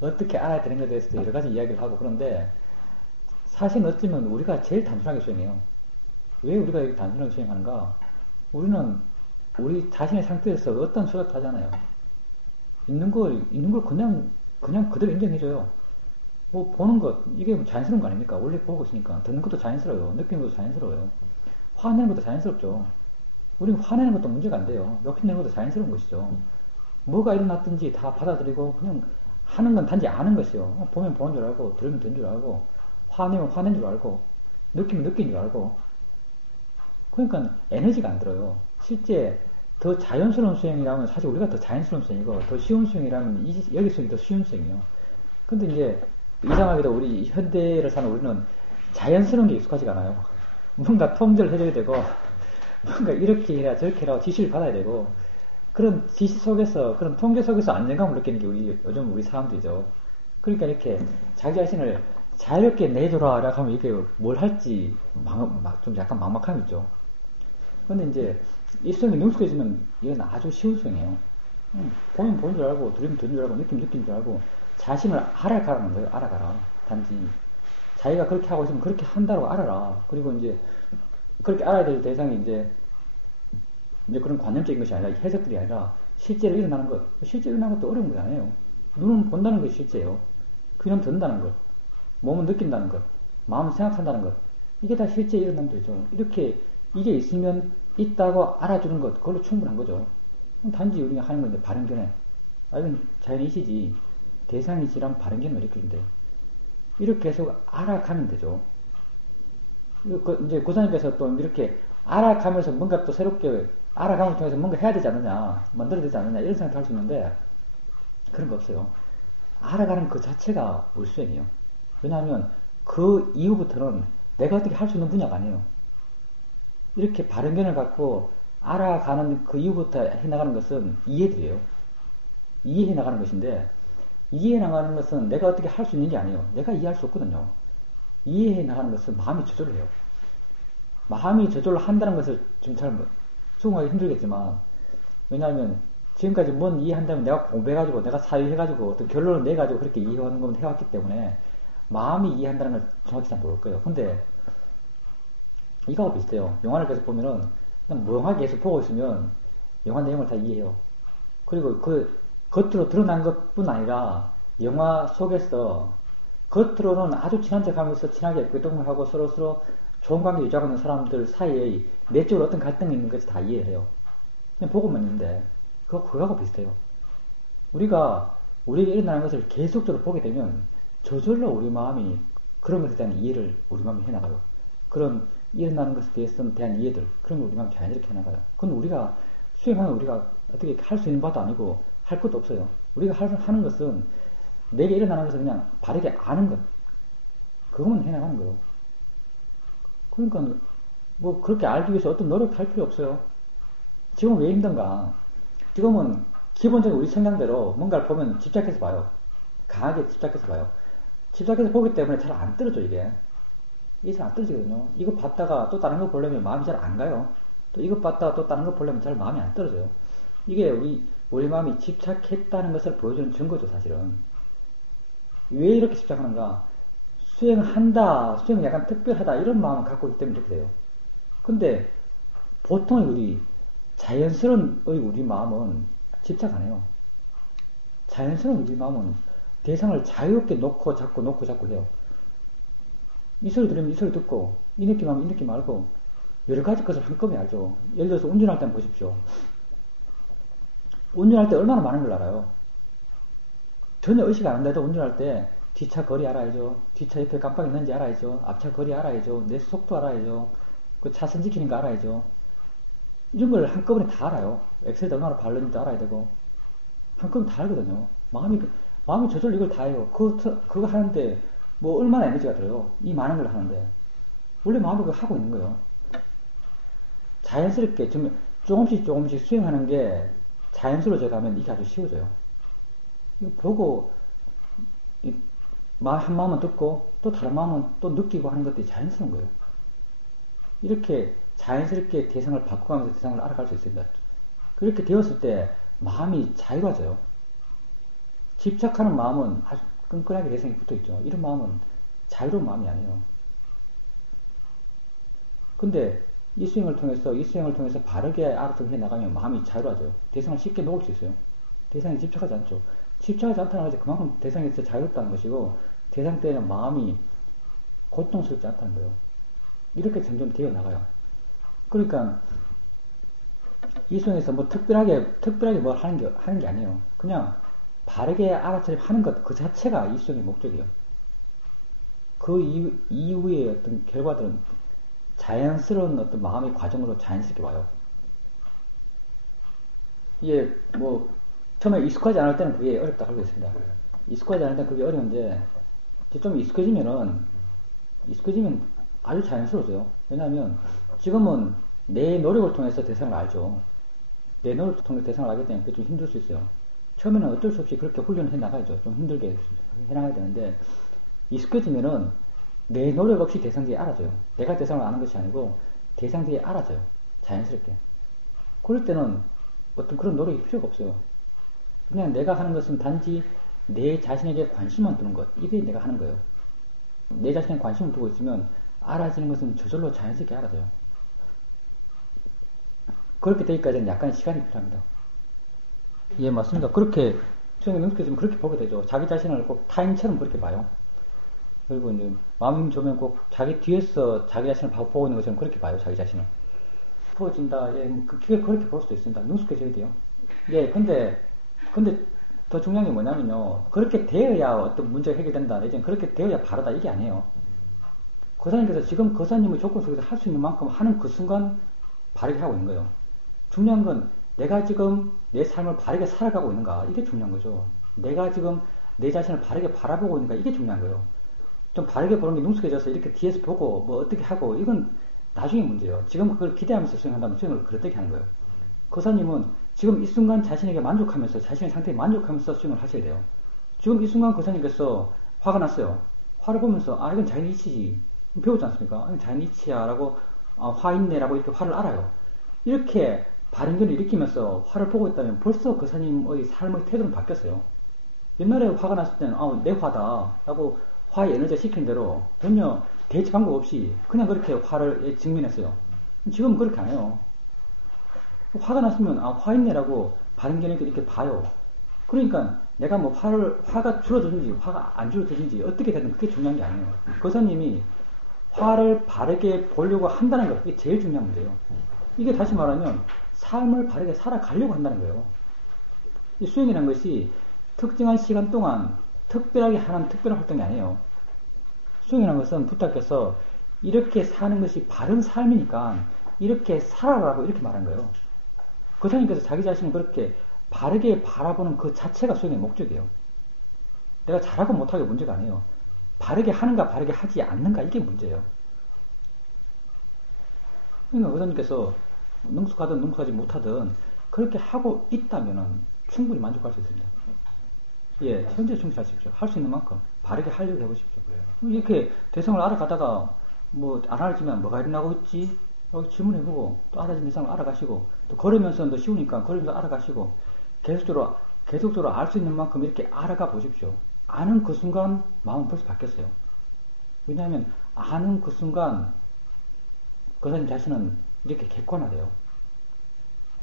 어떻게 알아야 되는 것에 대해서도 여러 가지 이야기를 하고 그런데 사실은 어쩌면 우리가 제일 단순하게 수행해요. 왜 우리가 이렇게 단순하게 수행하는가? 우리는 우리 자신의 상태에서 어떤 수업도 하잖아요. 있는 걸 그냥 그대로 인정해줘요. 뭐, 보는 것, 이게 뭐 자연스러운 거 아닙니까? 원래 보고 있으니까. 듣는 것도 자연스러워요. 느끼는 것도 자연스러워요. 화내는 것도 자연스럽죠. 우리는 화내는 것도 문제가 안 돼요. 욕심내는 것도 자연스러운 것이죠. 뭐가 일어났든지 다 받아들이고, 그냥 하는 건 단지 아는 것이요. 보면 보는 줄 알고, 들으면 듣는 줄 알고, 화내면 화낸 줄 알고, 느끼면 느낀 줄 알고, 그러니까 에너지가 안 들어요. 실제 더 자연스러운 수행이라면 사실 우리가 더 자연스러운 수행이고 더 쉬운 수행이라면 여기 수행이 더 쉬운 수행이에요. 근데 이제 이상하게도 우리 현대를 사는 우리는 자연스러운 게 익숙하지가 않아요. 뭔가 통제를 해줘야 되고 뭔가 이렇게 해라 저렇게 해라 지시를 받아야 되고 그런 지시 속에서 그런 통제 속에서 안정감을 느끼는 게 요즘 우리 사람들이죠. 그러니까 이렇게 자기 자신을 자유롭게 내줘라 하면 이게 뭘 할지 좀 약간 막막함이 있죠. 근데 이제 이 수행이 능숙해지면 이건 아주 쉬운 수행이에요. 보면 보는 줄 알고, 들으면 듣는 줄 알고, 느끼면 느낀 줄 알고, 자신을 알아가라는 거예요. 알아가라. 단지. 자기가 그렇게 하고 있으면 그렇게 한다고 알아라. 그리고 이제, 그렇게 알아야 될 대상이 이제 그런 관념적인 것이 아니라, 해석들이 아니라, 실제로 일어나는 것. 실제로 일어나는 것도 어려운 게 아니에요. 눈은 본다는 것이 실제예요. 귀는 듣는다는 것. 몸은 느낀다는 것. 마음은 생각한다는 것. 이게 다 실제 일어나면 되죠. 이렇게, 이게 있으면 있다고 알아주는 것. 그걸로 충분한 거죠. 단지 우리가 하는 건 이제 바른 견해. 아, 이건 자연이시지. 대상이시란 바른 견해를 일으키는데. 이렇게 계속 알아가면 되죠. 이제 고사님께서 또 이렇게 알아가면서 뭔가 또 새롭게 알아감을 통해서 뭔가 해야 되지 않느냐, 만들어야 되지 않느냐, 이런 생각도 할 수 있는데, 그런 거 없어요. 알아가는 그 자체가 울수행이에요. 왜냐하면 그 이후부터는 내가 어떻게 할 수 있는 분야가 아니에요. 이렇게 바른 견해를 갖고 알아가는 그 이후부터 해나가는 것은 이해들이에요. 이해해 나가는 것인데, 이해해 나가는 것은 내가 어떻게 할 수 있는 게 아니에요. 내가 이해할 수 없거든요. 이해해 나가는 것은 마음이 저절로 해요. 마음이 저절로 한다는 것을 좀 잘 수긍하기 힘들겠지만, 왜냐하면 지금까지 뭔 이해한다면 내가 공부해가지고, 내가 사유해가지고, 어떤 결론을 내가지고 그렇게 이해하는 건 해왔기 때문에, 마음이 이해한다는 걸 정확히 잘 모를 거예요. 근데 이거하고 비슷해요. 영화를 계속 보면은, 그냥 멍하게 계속 보고 있으면, 영화 내용을 다 이해해요. 그리고 그 겉으로 드러난 것뿐 아니라 영화 속에서 겉으로는 아주 친한 척 하면서 친하게 끄덕하고 서로서로 좋은 관계 유지하고 있는 사람들 사이에 내적으로 어떤 갈등이 있는 것을 다 이해해요. 그냥 보고만 있는데 그거하고 비슷해요. 우리에게 일어나는 것을 계속적으로 보게 되면 저절로 우리 마음이 그런 것에 대한 이해를 우리 마음이 해나가요. 그런 일어나는 것에 대한 이해들 그런 걸 우리 마음이 자연스럽게 해나가요. 그건 우리가 수행하는 우리가 어떻게 할 수 있는 바도 아니고 할 것도 없어요. 우리가 하는 것은 내게 일어나는 것을 그냥 바르게 아는 것 그것만 해나가는 거예요. 그러니까 뭐 그렇게 알기 위해서 어떤 노력할 필요 없어요. 지금 왜 힘든가? 지금은 기본적인 우리 성향대로 뭔가를 보면 집착해서 봐요. 강하게 집착해서 봐요. 집착해서 보기 때문에 잘 안 떨어져 이게. 이게 잘 안 떨어지거든요. 이거 봤다가 또 다른 거 보려면 마음이 잘 안 가요. 또 이거 봤다가 또 다른 거 보려면 잘 마음이 안 떨어져요. 이게 우리 마음이 집착했다는 것을 보여주는 증거죠, 사실은. 왜 이렇게 집착하는가? 수행한다, 수행 약간 특별하다, 이런 마음을 갖고 있기 때문에 이렇게 돼요. 근데 보통 자연스러운 우리 마음은 집착 안 해요. 자연스러운 우리 마음은 대상을 자유롭게 놓고 잡고 해요. 이 소리 들으면 이 소리 듣고, 이 느낌 하면 이 느낌 알고, 여러 가지 것을 한꺼번에 알죠. 예를 들어서 운전할 때 보십시오. 운전할 때 얼마나 많은 걸 알아요. 전혀 의식 안 한데도 운전할 때 뒷차 거리 알아야죠. 뒷차 옆에 깜빡이 있는지 알아야죠. 앞차 거리 알아야죠. 내 속도 알아야죠. 그 차선 지키는 거 알아야죠. 이런 걸 한꺼번에 다 알아요. 엑셀에 얼마나 바르는지도 알아야 되고. 한꺼번에 다 알거든요. 마음이 저절로 이걸 다 해요. 그거 하는데 뭐 얼마나 에너지가 들어요. 이 많은 걸 하는데. 원래 마음이 그거 하고 있는 거예요. 자연스럽게 좀 조금씩 수행하는 게 자연스러워져 가면 이게 아주 쉬워져요. 이거 보고 한 마음은 듣고 또 다른 마음은 또 느끼고 하는 것들이 자연스러운 거예요. 이렇게 자연스럽게 대상을 바꿔가면서 대상을 알아갈 수 있습니다. 그렇게 되었을 때 마음이 자유로워져요. 집착하는 마음은 아주 끈끈하게 대상에 붙어 있죠. 이런 마음은 자유로운 마음이 아니에요. 근데 이 수행을 통해서 바르게 알아듣게 나가면 마음이 자유로워져요. 대상을 쉽게 놓을 수 있어요. 대상에 집착하지 않죠. 집착하지 않다는 것이 그만큼 대상에서 자유롭다는 것이고, 대상 때는 마음이 고통스럽지 않다는 거예요. 이렇게 점점 되어 나가요. 그러니까, 이 수행에서 뭐 특별하게 뭐 하는 게 아니에요. 그냥 바르게 알아차림 하는 것, 그 자체가 이 수행의 목적이에요. 그 이후의 어떤 결과들은 자연스러운 어떤 마음의 과정으로 자연스럽게 와요. 이게 뭐 처음에 익숙하지 않을 때는 그게 어렵다 하고 있습니다. 익숙하지 않을 때는 그게 어려운데 좀 익숙해지면 아주 자연스러워져요. 왜냐하면 지금은 내 노력을 통해서 대상을 알죠. 내 노력을 통해서 대상을 알기 때문에 그게 좀 힘들 수 있어요. 처음에는 어쩔 수 없이 그렇게 훈련을 해 나가야죠. 좀 힘들게 해 나가야 되는데 익숙해지면은 내 노력 없이 대상들이 알아져요. 내가 대상을 아는 것이 아니고 대상들이 알아져요. 자연스럽게. 그럴 때는 어떤 그런 노력이 필요가 없어요. 그냥 내가 하는 것은 단지 내 자신에게 관심만 두는 것. 이게 내가 하는 거예요. 내 자신에 관심을 두고 있으면 알아지는 것은 저절로 자연스럽게 알아져요. 그렇게 되기까지는 약간 시간이 필요합니다. 예, 맞습니다. 그렇게 수행에 능숙해지면 그렇게 보게 되죠. 자기 자신을 꼭 타인처럼 그렇게 봐요. 그리고 이제 마음이 좋으면 꼭 자기 뒤에서 자기 자신을 보고 있는 것처럼 그렇게 봐요. 자기 자신을. 부어진다. 예, 뭐 그게 그렇게 볼 수도 있습니다. 능숙해져야 돼요. 예, 근데 더 중요한 게 뭐냐면요. 그렇게 되어야 어떤 문제가 해결된다. 이제 그렇게 되어야 바르다. 이게 아니에요. 거사님께서 지금 거사님의 조건 속에서 할 수 있는 만큼 하는 그 순간 바르게 하고 있는 거예요. 중요한 건 내가 지금 내 삶을 바르게 살아가고 있는가. 이게 중요한 거죠. 내가 지금 내 자신을 바르게 바라보고 있는가. 이게 중요한 거예요. 좀 바르게 보는 게 능숙해져서 이렇게 뒤에서 보고 뭐 어떻게 하고 이건 나중에 문제예요. 지금 그걸 기대하면서 수행한다면 수행을 그렇게 하는 거예요. 거사님은 지금 이 순간 자신에게 만족하면서 자신의 상태에 만족하면서 수행을 하셔야 돼요. 지금 이 순간 거사님께서 화가 났어요. 화를 보면서 아 이건 자연 이치지 배우지 않습니까? 아, 자연 이치야 라고 화 있네라고 이렇게 화를 알아요. 이렇게 발행견을 일으키면서 화를 보고 있다면 벌써 거사님의 삶의 태도는 바뀌었어요. 옛날에 화가 났을 때는 내 화다 라고 화의 에너지를 시킨 대로 전혀 대처 방법 없이 그냥 그렇게 화를 직면했어요. 지금은 그렇게 안 해요. 화가 났으면 화 있네라고 반응견이 이렇게 봐요. 그러니까 내가 뭐 화가 줄어들든지 화가 안 줄어들든지 어떻게 되든 그게 중요한 게 아니에요. 거사님이 화를 바르게 보려고 한다는 것, 그게 제일 중요한 문제예요. 이게 다시 말하면 삶을 바르게 살아가려고 한다는 거예요. 이 수행이라는 것이 특정한 시간 동안 특별하게 하는 특별한 활동이 아니에요. 수행이라는 것은 부탁해서 이렇게 사는 것이 바른 삶이니까 이렇게 살아라고 이렇게 말한 거예요. 거사님께서 자기 자신을 그렇게 바르게 바라보는 그 자체가 수행의 목적이에요. 내가 잘하고 못하고 문제가 아니에요. 바르게 하는가 바르게 하지 않는가 이게 문제예요. 그러니까 거사님께서 능숙하든 능숙하지 못하든 그렇게 하고 있다면 충분히 만족할 수 있습니다. 예, 현재 충실하십시오. 할 수 있는 만큼 바르게 하려고 해보십시오. 이렇게 대상을 알아가다가 뭐 안 알아지면 뭐가 일어나고 있지? 질문해보고 또 알아진 대상을 알아가시고 또 걸으면서 더 쉬우니까 걸으면서 알아가시고 계속적으로 알 수 있는 만큼 이렇게 알아가 보십시오. 아는 그 순간 마음은 벌써 바뀌었어요. 왜냐하면 아는 그 순간 그 사람 자신은 이렇게 객관화돼요.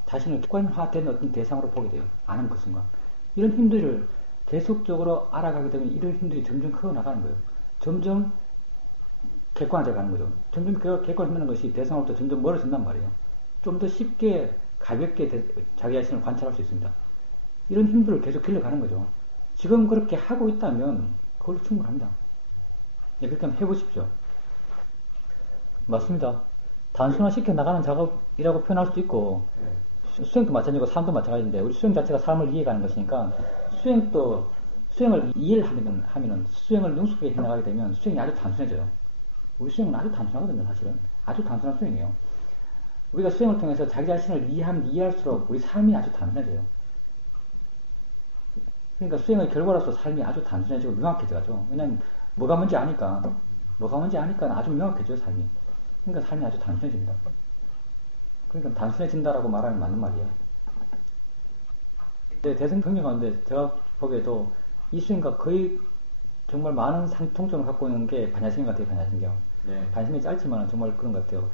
자신을 객관화된 어떤 대상으로 보게 돼요. 아는 그 순간. 이런 힘들을 계속적으로 알아가게 되면 이런 힘들이 점점 커 나가는 거예요. 점점 객관화돼 가는 거죠. 점점 객관화되는 것이 대상으로부터 점점 멀어진단 말이에요. 좀 더 쉽게 가볍게 자기 자신을 관찰할 수 있습니다. 이런 힘들을 계속 길러가는 거죠. 지금 그렇게 하고 있다면 그걸로 충분합니다. 네, 그렇게 한번 해보십시오. 맞습니다. 단순화시켜 나가는 작업이라고 표현할 수도 있고 수행도 마찬가지고 삶도 마찬가지인데 우리 수행 자체가 삶을 이해가는 것이니까 수행을 이해를 하면은 수행을 능숙하게 해나가게 되면 수행이 아주 단순해져요. 우리 수행은 아주 단순하거든요, 사실은. 아주 단순한 수행이에요. 우리가 수행을 통해서 자기 자신을 이해하면 이해할수록 우리 삶이 아주 단순해져요. 그러니까 수행의 결과로서 삶이 아주 단순해지고 명확해져가죠. 왜냐면 뭐가 뭔지 아니까 아주 명확해져요, 삶이. 그러니까 삶이 아주 단순해집니다. 그러니까 단순해진다라고 말하면 맞는 말이에요. 대승 경력 가운데 제가 보기에도 이수행과 거의 정말 많은 상통점을 갖고 있는 게 반야신경 같아요, 반야신경. 네. 반야신경이 짧지만 정말 그런 것 같아요.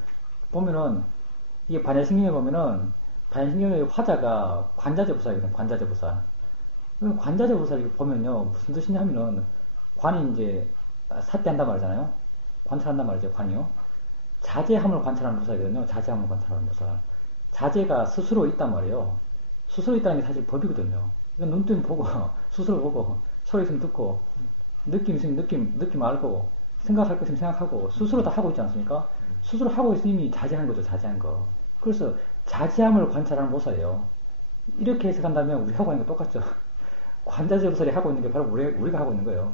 보면은, 이게 반야신경에 보면은, 반야신경의 화자가 관자재보살이거든요, 관자재보살. 관자재보살 보면요, 무슨 뜻이냐면은, 관이 이제 사대한단 말이잖아요. 관찰한단 말이죠, 관이요. 자제함을 관찰하는 보살이거든요, 자제함을 관찰하는 보살. 자제가 스스로 있단 말이에요. 스스로 있다는 게 사실 법이거든요. 눈 뜨면 보고, 스스로 보고, 소리 있으면 듣고, 느낌 있으면 느낌 알고, 생각할 거 있으면 생각하고, 스스로 다 하고 있지 않습니까? 스스로 하고 있으면 이미 자제한 거죠, 자제한 거. 그래서 자제함을 관찰하는 보살이에요. 이렇게 해석한다면 우리 하고 있는 거 똑같죠. 관자재 보살이 하고 있는 게 바로 우리가 하고 있는 거예요.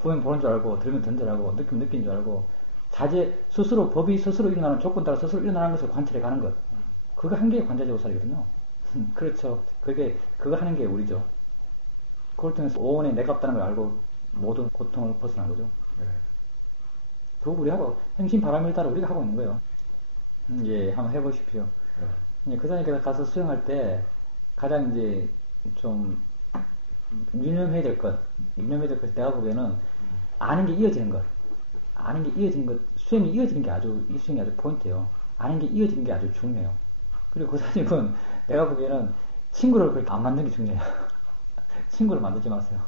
보면 보는 줄 알고, 들으면 듣는 줄 알고, 느끼면 느끼는 줄 알고, 자제, 스스로, 법이 스스로 일어나는 조건 따라 스스로 일어나는 것을 관찰해 가는 것. 그거 한 게 관자재 보살이거든요. 그렇죠. 그거 하는 게 우리죠. 그걸 통해서 오온에 내가 없다는 걸 알고 모든 고통을 벗어난 거죠. 네. 그거 우리 하고, 행신 바람을 따라 우리가 하고 있는 거예요. 예, 한번 해보십시오. 네. 그 가서 수영할 때 가장 이제 좀 유념해야 될 것, 내가 보기에는 아는 게 이어지는 것. 아는 게 이어지는 것, 수행이 이어지는 게 이 수행이 아주 포인트예요. 아는 게 이어지는 게 아주 중요해요. 그리고 고사님은 내가 보기에는 친구를 그렇게 안 만드는 게 중요해요. 친구를 만들지 마세요.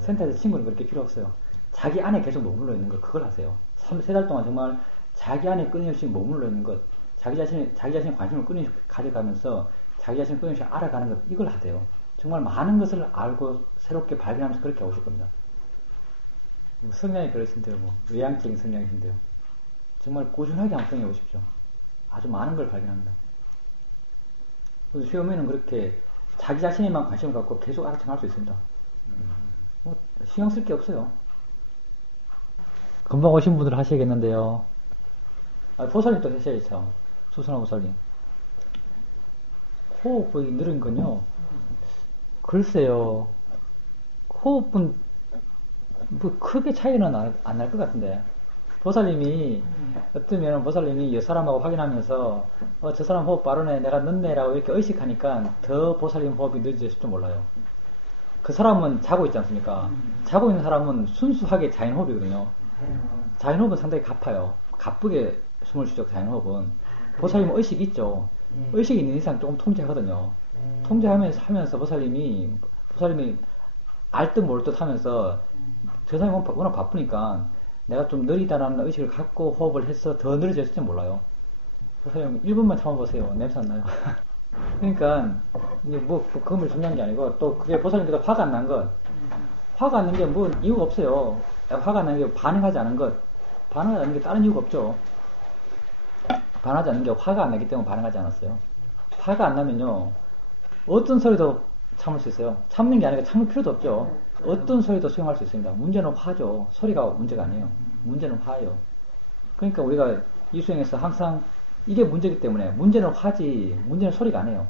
센터에서 친구는 그렇게 필요 없어요. 자기 안에 계속 머물러 있는 것, 그걸 하세요. 3-4달 동안 정말 자기 안에 끊임없이 머물러 있는 것, 자기 자신의 관심을 끊임없이 가져가면서 자기 자신을 끊임없이 알아가는 것, 이걸 하세요. 정말 많은 것을 알고 새롭게 발견하면서 그렇게 오실 겁니다. 성향이 그러신데요, 외향적인 성향이신데요. 정말 꾸준하게 함성해 오십시오. 아주 많은 걸 발견합니다. 그래서 시험에는 그렇게 자기 자신에만 관심을 갖고 계속 알아청할 수 있습니다. 신경 쓸 게 없어요. 금방 오신 분들 하셔야겠는데요. 보살님 또 하셔야죠. 수선화 보살님. 호흡이 느린 건요. 글쎄요. 호흡은 뭐 크게 차이는 안 날 것 같은데. 보살님이 어쩌면 보살님이 이 사람하고 확인하면서 저 사람 호흡 빠르네, 내가 늦네라고 이렇게 의식하니까 더 보살님 호흡이 늦어질지도 몰라요. 그 사람은 자고 있지 않습니까? 자고 있는 사람은 순수하게 자연호흡이거든요. 자연호흡은 상당히 가파요. 가쁘게 숨을 쉬죠, 자연호흡은. 보살님은 의식이 있죠. 의식이 있는 이상 조금 통제하거든요. 통제하면서 보살님이 알듯 몰듯 하면서 저 사람이 워낙 바쁘니까 내가 좀 느리다라는 의식을 갖고 호흡을 해서 더 느려졌을지 몰라요. 보살님 1분만 참아보세요. 냄새 안 나요. 그러니까 이게 그건 중요한 게 아니고 또 그게 보살님께서 화가 안 난 것, 화가 안 난 게 뭐 이유가 없어요. 화가 안 난 게 반응하지 않은 것, 반응하지 않는 게 다른 이유가 없죠. 반응하지 않는 게 화가 안 나기 때문에 반응하지 않았어요. 화가 안 나면요 어떤 소리도 참을 수 있어요. 참는 게 아니라 참을 필요도 없죠. 어떤 소리도 수용할 수 있습니다. 문제는 화죠. 소리가 문제가 아니에요. 문제는 화예요. 그러니까 우리가 이 수행에서 항상 이게 문제이기 때문에 문제는 화지, 문제는 소리가 아니에요.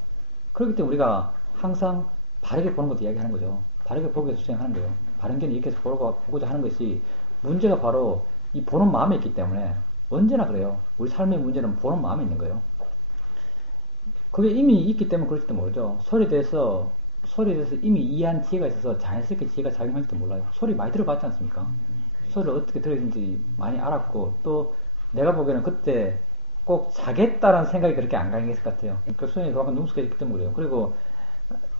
그렇기 때문에 우리가 항상 바르게 보는 것도 이야기하는 거죠. 바르게 보기 위해서 수행하는 거예요. 바른 견 이렇게 해서 보고자 하는 것이, 문제가 바로 이 보는 마음에 있기 때문에 언제나 그래요. 우리 삶의 문제는 보는 마음에 있는 거예요. 그게 이미 있기 때문에 그럴지도 모르죠. 소리에 대해서 이미 이해한 지혜가 있어서 자연스럽게 지혜가 작용할지도 몰라요. 소리 많이 들어봤지 않습니까? 소리를 어떻게 들어야되는지 많이 알았고, 또 내가 보기에는 그때 꼭 자겠다라는 생각이 그렇게 안 강했을 것 같아요. 그 수행이 그만큼 능숙해졌기 때문에 그래요. 그리고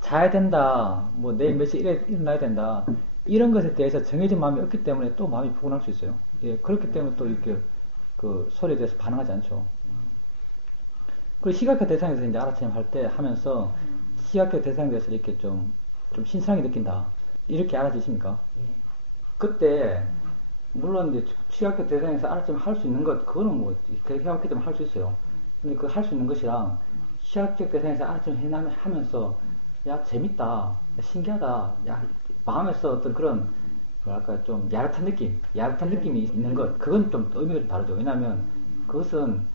자야 된다, 뭐 내일 몇 시에 일어나야 된다, 이런 것에 대해서 정해진 마음이 없기 때문에 또 마음이 부근할 수 있어요. 예, 그렇기 때문에 또 이렇게 그 소리에 대해서 반응하지 않죠. 그리고 시각화 대상에서 이제 알아차림 할 때 하면서 시각화 대상에 대해서 이렇게 좀 신선하게 느낀다, 이렇게 알아지십니까? 그때 물론 이제 시각화 대상에서 알아차림 할 수 있는 것, 그거는 뭐 그렇게 해왔기 때문에 할 수 있어요. 근데 그 할 수 있는 것이랑 시각적 대상에서 알아차림 하면서 야 재밌다, 야, 신기하다, 야 마음에서 어떤 그런 뭐랄까 좀 야릇한 느낌이 있는 것, 그건 좀 의미가 좀 다르죠. 왜냐하면 그것은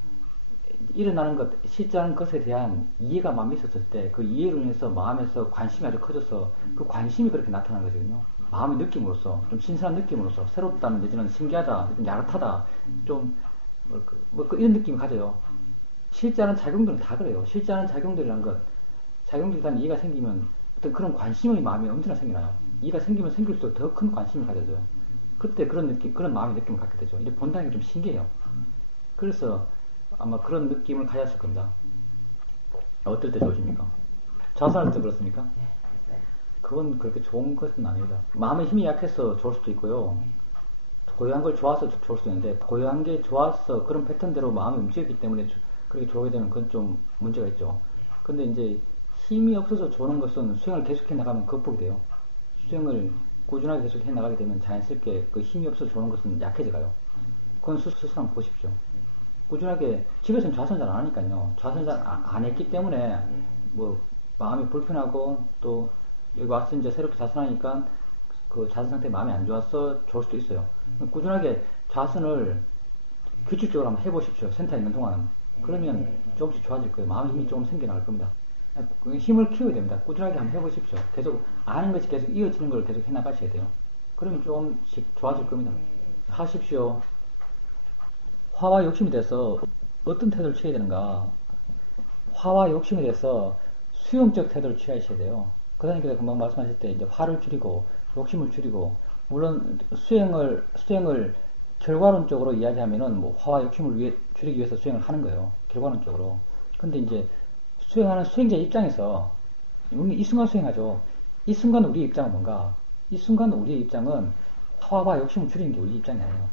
일어나는 것, 실제하는 것에 대한 이해가 마음에 있었을 때 그 이해로 인해서 마음에서 관심이 아주 커져서 그 관심이 그렇게 나타나는 거거든요. 마음의 느낌으로서, 좀 신선한 느낌으로서, 새롭다는 내지는 신기하다, 좀 야릇하다, 좀 이런 느낌을 가져요. 실제하는 작용들은 다 그래요. 실제하는 작용들이란 것, 작용들에 대한 이해가 생기면 어떤 그런 관심의 마음이 언제나 생겨나요. 이가 생기면 생길수록 더 큰 관심을 가져져요. 그때 그런 느낌, 그런 마음의 느낌을 갖게 되죠. 이제 본다는 게 좀 신기해요. 그래서 아마 그런 느낌을 가졌을 겁니다. 어떨 때 좋으십니까? 자살할 때 그렇습니까? 그건 그렇게 좋은 것은 아닙니다. 마음의 힘이 약해서 좋을 수도 있고요. 고요한 걸 좋아서 좋을 수도 있는데, 고요한 게 좋아서 그런 패턴대로 마음이 움직였기 때문에 그렇게 좋게 되면 그건 좀 문제가 있죠. 근데 이제 힘이 없어서 좋은 것은 수행을 계속해 나가면 극복이 돼요. 수행을 꾸준하게 계속해 나가게 되면 자연스럽게 그 힘이 없어서 좋은 것은 약해져 가요. 그건 스스로 한번 보십시오. 꾸준하게 집에서는 좌선 잘 안 하니까요. 좌선 잘 안 했기 때문에 뭐 마음이 불편하고 또 여기 와서 이제 새롭게 좌선하니까 그 좌선 상태 마음이 안 좋아서 좋을 수도 있어요. 꾸준하게 좌선을 규칙적으로 한번 해보십시오. 센터에 있는 동안. 그러면 조금씩 좋아질 거예요. 마음의 힘이 조금 생겨날 겁니다. 힘을 키워야 됩니다. 꾸준하게 한번 해보십시오. 계속 아는 것이 계속 이어지는 걸 계속 해나가셔야 돼요. 그러면 조금씩 좋아질 겁니다. 하십시오. 화와 욕심이 돼서 어떤 태도를 취해야 되는가? 화와 욕심에 대해서 수용적 태도를 취하셔야 돼요. 그러니까 금방 말씀하실 때 이제 화를 줄이고 욕심을 줄이고 물론 수행을 결과론적으로 이야기하면은 뭐 화와 욕심을 줄이기 위해서 수행을 하는 거예요. 결과론적으로. 근데 이제 수행하는 수행자 입장에서 이 순간 수행하죠. 이 순간 우리의 입장은 뭔가? 이 순간 우리의 입장은 화와 욕심을 줄이는 게 우리 입장이 아니에요.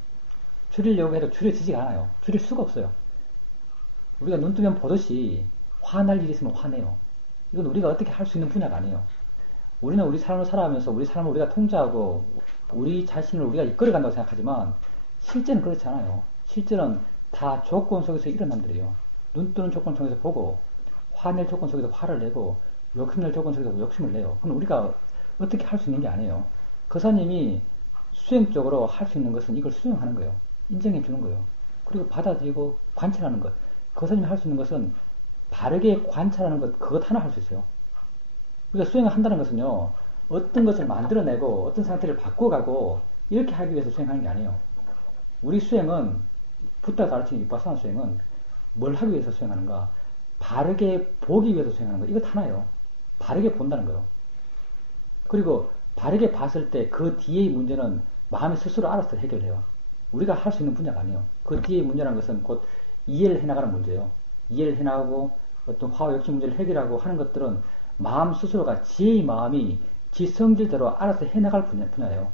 줄이려고 해도 줄여지지가 않아요. 줄일 수가 없어요. 우리가 눈 뜨면 보듯이 화날 일이 있으면 화내요. 이건 우리가 어떻게 할 수 있는 분야가 아니에요. 우리는 우리 삶을 살아가면서 우리 삶을 우리가 통제하고 우리 자신을 우리가 이끌어간다고 생각하지만 실제는 그렇지 않아요. 실제는 다 조건 속에서 일어난 일이에요. 눈 뜨는 조건 속에서 보고 화낼 조건 속에서 화를 내고 욕심낼 조건 속에서 욕심을 내요. 그럼 우리가 어떻게 할 수 있는 게 아니에요. 거사님이 수행적으로 할 수 있는 것은 이걸 수용하는 거예요. 인정해 주는 거예요. 그리고 받아들이고 관찰하는 것. 거사님이 할 수 있는 것은 바르게 관찰하는 것, 그것 하나 할 수 있어요. 우리가 수행을 한다는 것은요, 어떤 것을 만들어내고, 어떤 상태를 바꿔가고, 이렇게 하기 위해서 수행하는 게 아니에요. 우리 수행은, 붓다 가르치는 위파사나 수행은 뭘 하기 위해서 수행하는가? 바르게 보기 위해서 수행하는 거. 이것 하나예요. 바르게 본다는 거예요. 그리고 바르게 봤을 때 그 뒤의 문제는 마음이 스스로 알아서 해결해요. 우리가 할 수 있는 분야가 아니에요. 그 뒤의 문제라는 것은 곧 이해를 해나가는 문제예요. 이해를 해나가고 어떤 화와 욕심 문제를 해결하고 하는 것들은 마음 스스로가 지혜의 마음이 지 성질대로 알아서 해나갈 분야예요.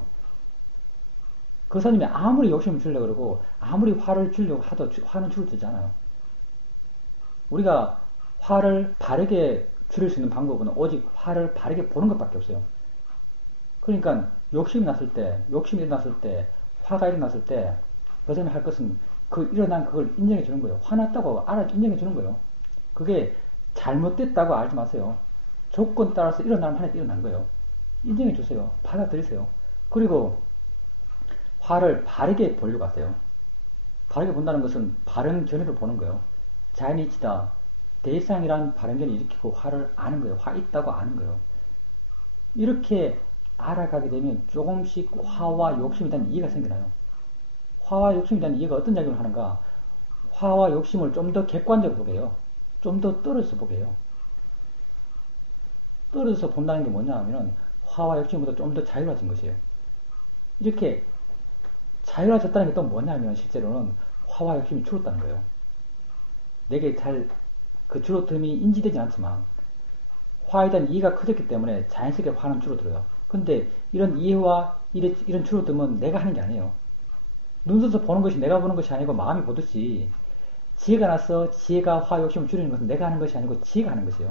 그 사람이 아무리 욕심을 주려고 그러고 아무리 화를 주려고 하도 화는 줄어들지 않아요. 우리가 화를 바르게 줄일 수 있는 방법은 오직 화를 바르게 보는 것밖에 없어요. 그러니까 욕심이 일어났을 때, 화가 일어났을 때, 그 사람이 할 것은 그 일어난 그걸 인정해 주는 거예요. 화났다고 인정해 주는 거예요. 그게 잘못됐다고 알지 마세요. 조건 따라서 일어나면 하나님 일어난 거예요. 인정해 주세요. 받아들이세요. 그리고 화를 바르게 보려고 하세요. 바르게 본다는 것은 바른 견해로 보는 거예요. 자연이치다. 대상이란 바른 견해 일으키고 화를 아는 거예요. 화 있다고 아는 거예요. 이렇게 알아가게 되면 조금씩 화와 욕심에 대한 이해가 생겨나요. 화와 욕심에 대한 이해가 어떤 작용을 하는가? 화와 욕심을 좀 더 객관적으로 보게 해요. 좀 더 떨어져서 보게 해요. 떨어져서 본다는 게 뭐냐 하면 화와 욕심보다 좀 더 자유로워진 것이에요. 이렇게 자유로워졌다는 게 또 뭐냐면 실제로는 화와 욕심이 줄었다는 거예요. 내게 잘 그 줄어듦이 인지되지 않지만 화에 대한 이해가 커졌기 때문에 자연스럽게 화는 줄어들어요. 근데 이런 이해와 이런 줄어듦은 내가 하는 게 아니에요. 눈 떠서 보는 것이 내가 보는 것이 아니고 마음이 보듯이 지혜가 나서 지혜가 화 욕심을 줄이는 것은 내가 하는 것이 아니고 지혜가 하는 것이에요.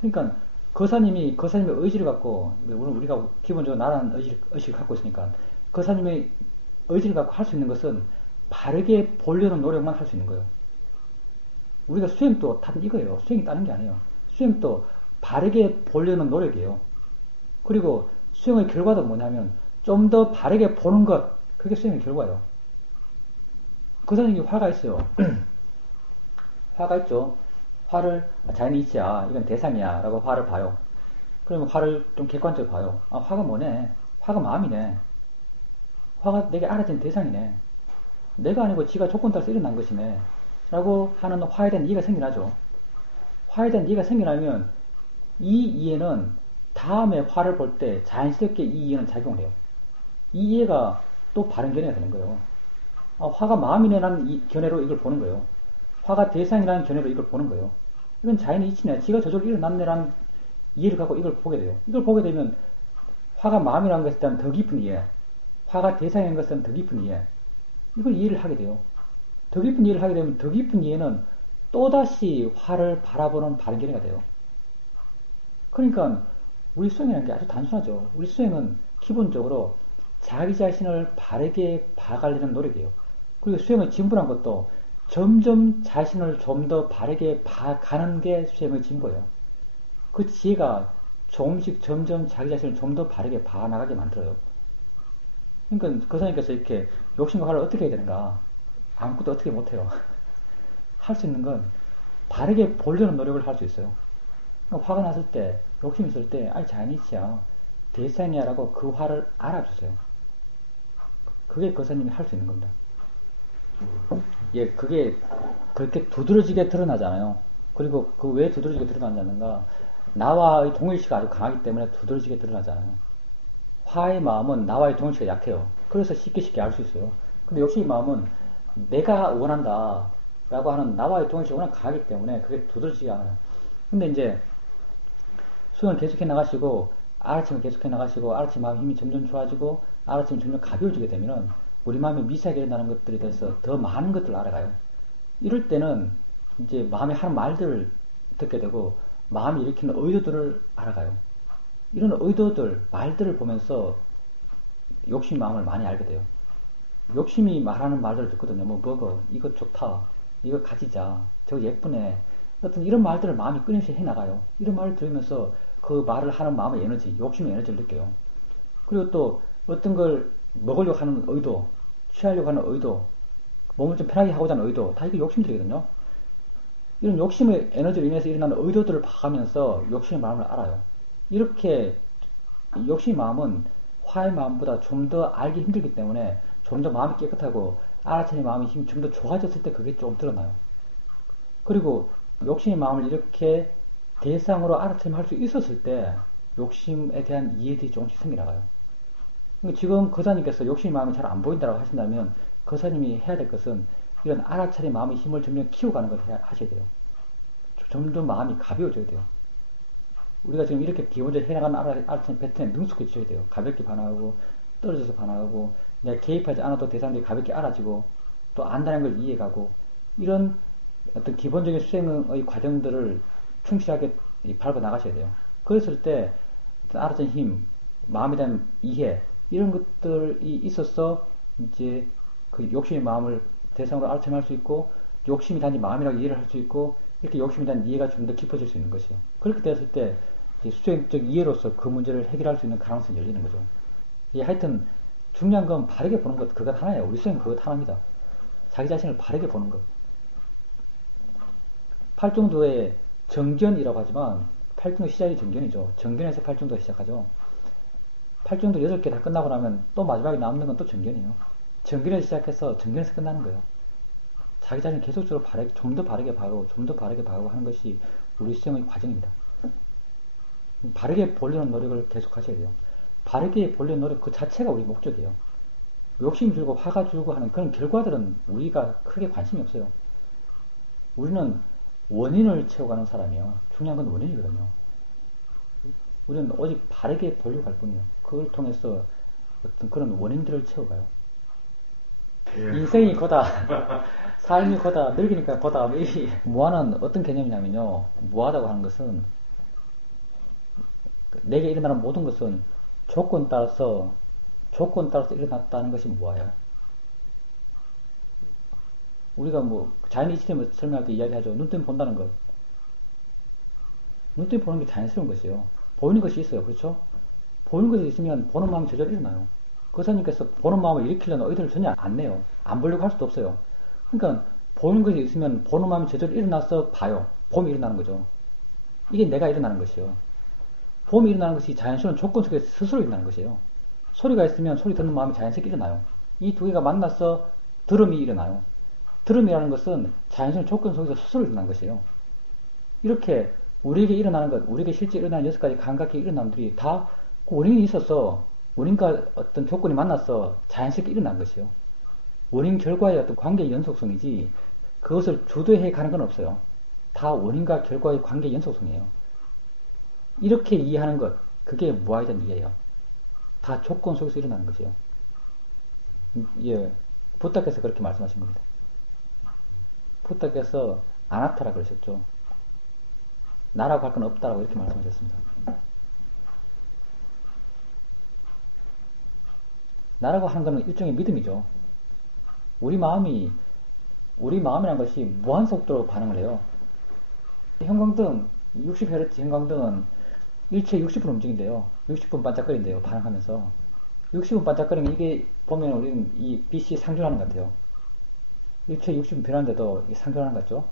그러니까 거사님의 의지를 갖고 우리가 기본적으로 나라는 의식을 갖고 있으니까 거사님의 의지를 갖고 할 수 있는 것은 바르게 보려는 노력만 할 수 있는 거예요. 우리가 수행도 답은 이거예요. 수행이 다른 게 아니에요. 수행도 바르게 보려는 노력이에요. 그리고 수행의 결과도 뭐냐면 좀 더 바르게 보는 것, 그게 수행의 결과예요. 그 사람이 화가 있어요. 화가 있죠. 화를 자연이 있지야, 이건 대상이야 라고 화를 봐요. 그러면 화를 좀 객관적으로 봐요. 아, 화가 뭐네? 화가 마음이네. 화가 내게 알아진 대상이네. 내가 아니고 지가 조건 따라서 일어난 것이네 라고 하는 화에 대한 이해가 생겨나죠. 화에 대한 이해가 생겨나면 이 이해는 다음에 화를 볼 때 자연스럽게 이 이해는 작용을 해요. 이 이해가 또 바른 견해가 되는 거예요. 화가 마음이라는 견해로 이걸 보는 거예요. 화가 대상이라는 견해로 이걸 보는 거예요. 이건 자연의 이치네. 지가 저절로 일어났네라는 이해를 갖고 이걸 보게 돼요. 이걸 보게 되면 화가 마음이라는 것에 대한 더 깊은 이해, 화가 대상인 것에 대한 더 깊은 이해, 이걸 이해를 하게 돼요. 더 깊은 이해를 하게 되면 더 깊은 이해는 또다시 화를 바라보는 바른 견해가 돼요. 그러니까 우리 수행이라는 게 아주 단순하죠. 우리 수행은 기본적으로 자기 자신을 바르게 봐가려는 노력이에요. 그리고 수행의 진부란 것도 점점 자신을 좀 더 바르게 봐가는 게 수행의 진보예요. 그 지혜가 조금씩 점점 자기 자신을 좀 더 바르게 봐나가게 만들어요. 그러니까 그 선생님께서 이렇게 욕심과 화를 어떻게 해야 되는가? 아무것도 어떻게 못해요. 할 수 있는 건 바르게 보려는 노력을 할 수 있어요. 그러니까 화가 났을 때, 욕심 있을 때, 아니 자연이치야, 대상이야라고 그 화를 알아주세요. 그게 그 선생님이 할 수 있는 겁니다. 예, 그게 그렇게 두드러지게 드러나잖아요. 그리고 그 왜 두드러지게 드러나냐는가? 나와의 동일시가 아주 강하기 때문에 두드러지게 드러나잖아요. 화의 마음은 나와의 동일시가 약해요. 그래서 쉽게 알 수 있어요. 근데 욕심의 마음은 내가 원한다 라고 하는 나와의 동일시가 워낙 강하기 때문에 그게 두드러지지 않아요. 근데 이제 수행을 계속해 나가시고 알아침을 계속해 나가시고 알아침 마음 힘이 점점 좋아지고 알아침이 점점 가벼워지게 되면은 우리 마음에 미세하게 일어나는 것들에 대해서 더 많은 것들을 알아가요. 이럴 때는 이제 마음이 하는 말들을 듣게 되고 마음이 일으키는 의도들을 알아가요. 이런 의도들, 말들을 보면서 욕심 마음을 많이 알게 돼요. 욕심이 말하는 말들을 듣거든요. 뭐 먹어, 이거 좋다, 이거 가지자, 저거 예쁘네. 어떤 이런 말들을 마음이 끊임없이 해나가요. 이런 말을 들으면서 그 말을 하는 마음의 에너지, 욕심의 에너지를 느껴요. 그리고 또 어떤 걸 먹으려고 하는 의도, 취하려고 하는 의도, 몸을 좀 편하게 하고자 하는 의도, 다 이게 욕심들이거든요. 이런 욕심의 에너지로 인해서 일어나는 의도들을 봐가면서 욕심의 마음을 알아요. 이렇게 욕심의 마음은 화의 마음보다 좀 더 알기 힘들기 때문에 좀 더 마음이 깨끗하고 알아차린 마음이 힘이 좀 더 좋아졌을 때 그게 좀 드러나요. 그리고 욕심의 마음을 이렇게 대상으로 알아차림할 수 있었을 때 욕심에 대한 이해들이 조금씩 생겨나가요. 그러니까 지금 거사님께서 욕심의 마음이 잘 안 보인다고 하신다면 거사님이 해야 될 것은 이런 알아차린 마음의 힘을 점점 키워가는 걸 하셔야 돼요. 점점 마음이 가벼워져야 돼요. 우리가 지금 이렇게 기본적으로 해나가는 알아차린 패턴에 능숙해져야 돼요. 가볍게 반응하고 떨어져서 반응하고 내가 개입하지 않아도 대상들이 가볍게 알아지고 또 안다는 걸 이해가고 이런 어떤 기본적인 수행의 과정들을 충실하게 밟아 나가셔야 돼요. 그랬을 때 알아차린 힘, 마음에 대한 이해 이런 것들이 있어서 이제 그 욕심의 마음을 대상으로 알아차림할 수 있고 욕심이 단지 마음이라고 이해를 할 수 있고 이렇게 욕심에 대한 이해가 좀 더 깊어질 수 있는 것이요. 그렇게 됐을 때 수행적 이해로서 그 문제를 해결할 수 있는 가능성이 열리는 거죠. 하여튼 중요한 건 바르게 보는 것 그것 하나예요. 우리 수행은 그것 하나입니다. 자기 자신을 바르게 보는 것. 팔중도의 정견이라고 하지만 팔중도 시작이 정견이죠. 정견에서 팔중도가 시작하죠. 팔중도 8개 다 끝나고 나면 또 마지막에 남는 건 또 정견이에요. 정견에서 시작해서 정견에서 끝나는 거예요. 자기 자신을 계속적으로 좀 더 바르게 봐가고 좀 더 바르게 봐가고 하는 것이 우리 수행의 과정입니다. 바르게 보려는 노력을 계속 하셔야 돼요. 바르게 보려는 노력 그 자체가 우리 목적이에요. 욕심 줄고 화가 줄고 하는 그런 결과들은 우리가 크게 관심이 없어요. 우리는 원인을 채워가는 사람이에요. 중요한 건 원인이거든요. 우리는 오직 바르게 보려고 할 뿐이에요. 그걸 통해서 어떤 그런 원인들을 채워가요. 인생이 거다. 삶이 거다. 늙으니까 거다. 무한은 어떤 개념이냐면요. 무하다고 하는 것은 내게 일어나는 모든 것은 조건 따라서 일어났다는 것이 무아예요. 우리가 뭐 자연의 이치를 설명할 때 이야기하죠. 눈 때문에 본다는 것. 눈 때문에 보는 게 자연스러운 것이에요. 보이는 것이 있어요. 그렇죠? 보이는 것이 있으면 보는 마음이 저절로 일어나요. 거사님께서 보는 마음을 일으키려는 의도를 전혀 안 내요. 안 보려고 할 수도 없어요. 그러니까 보는 것이 있으면 보는 마음이 저절로 일어나서 봐요. 봄이 일어나는 거죠. 이게 내가 일어나는 것이요. 봄이 일어나는 것이 자연스러운 조건 속에서 스스로 일어나는 것이에요. 소리가 있으면 소리 듣는 마음이 자연스럽게 일어나요. 이 두 개가 만나서 들음이 일어나요. 들음이라는 것은 자연스러운 조건 속에서 스스로 일어난 것이에요. 이렇게 우리에게 일어나는 것, 우리에게 실제 일어나는 6가지 감각이 일어나는 것들이 다 그 원인이 있었어. 원인과 어떤 조건이 만나서 자연스럽게 일어난 것이요. 원인 결과의 어떤 관계의 연속성이지 그것을 주도해 가는 건 없어요. 다 원인과 결과의 관계의 연속성이에요. 이렇게 이해하는 것, 그게 무아에 대한 이해예요. 다 조건 속에서 일어나는 것이에요. 예, 부탁해서 그렇게 말씀하신 겁니다. 부탁해서 아나타라 그러셨죠. 나라고 할 건 없다라고 이렇게 말씀하셨습니다. 나라고 하는 것은 일종의 믿음이죠. 우리 마음이, 우리 마음이란 것이 무한속도로 반응을 해요. 형광등, 60Hz 형광등은 일체 60분 움직인대요. 60분 반짝거린대요. 반응하면서. 60분 반짝거리면 이게 보면 우리는 이 빛이 상존하는 것 같아요. 일초에 60분 변하는데도 상존하는 것 같죠?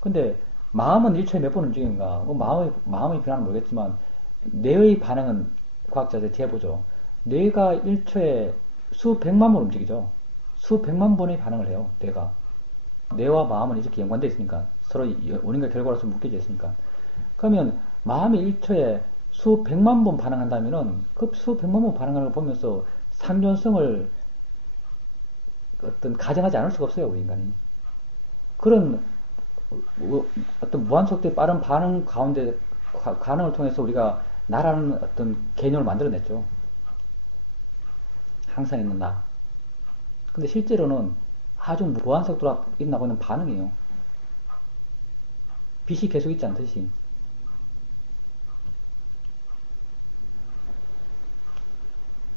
근데 마음은 일초에 몇 번 움직이는가? 뭐 마음의 변화는 모르겠지만 뇌의 반응은 과학자들이 재보죠. 뇌가 일초에 수백만 번 움직이죠. 수백만 번의 반응을 해요. 뇌가. 뇌와 마음은 이렇게 연관되어 있으니까 서로 원인과 결과로서 묶여져 있으니까. 그러면 마음이 일초에 수백만 번 반응한다면은 그 수백만 번 반응하는 걸 보면서 상존성을 어떤 가정하지 않을 수가 없어요, 우리 인간이. 그런 어떤 무한속도의 빠른 반응 가운데 가능을 통해서 우리가 나라는 어떤 개념을 만들어냈죠. 항상 있는 나. 근데 실제로는 아주 무한속도로 일어나고 있는 반응이에요. 빛이 계속 있지 않듯이.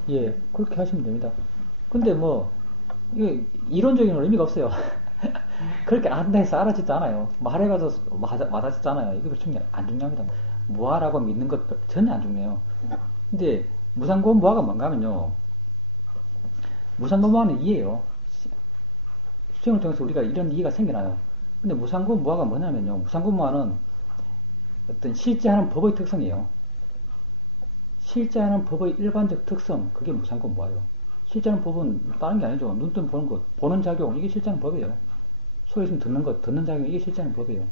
예, 그렇게 하시면 됩니다. 근데 뭐, 이게 이론적인 의미가 없어요. 그렇게 안다 해서 알아듣지 않아요. 말해가지고 맞아듣지 않아요. 이거 안 중요합니다. 무아라고 믿는 것 전혀 안 중요해요. 근데 무상고음 무아가 뭔가 하면요. 무상고음 무아는 이해예요. 수행을 통해서 우리가 이런 이해가 생겨나요. 근데 무상고음 무아가 뭐냐면요. 무상고음 무아는 어떤 실제하는 법의 특성이에요. 실제하는 법의 일반적 특성, 그게 무상고음 무아예요. 실제하는 법은 다른 게 아니죠. 눈뜨면 보는 것, 보는 작용, 이게 실제하는 법이에요. 소리 있으면 듣는 것, 듣는 작용, 이게 실제하는 법이에요.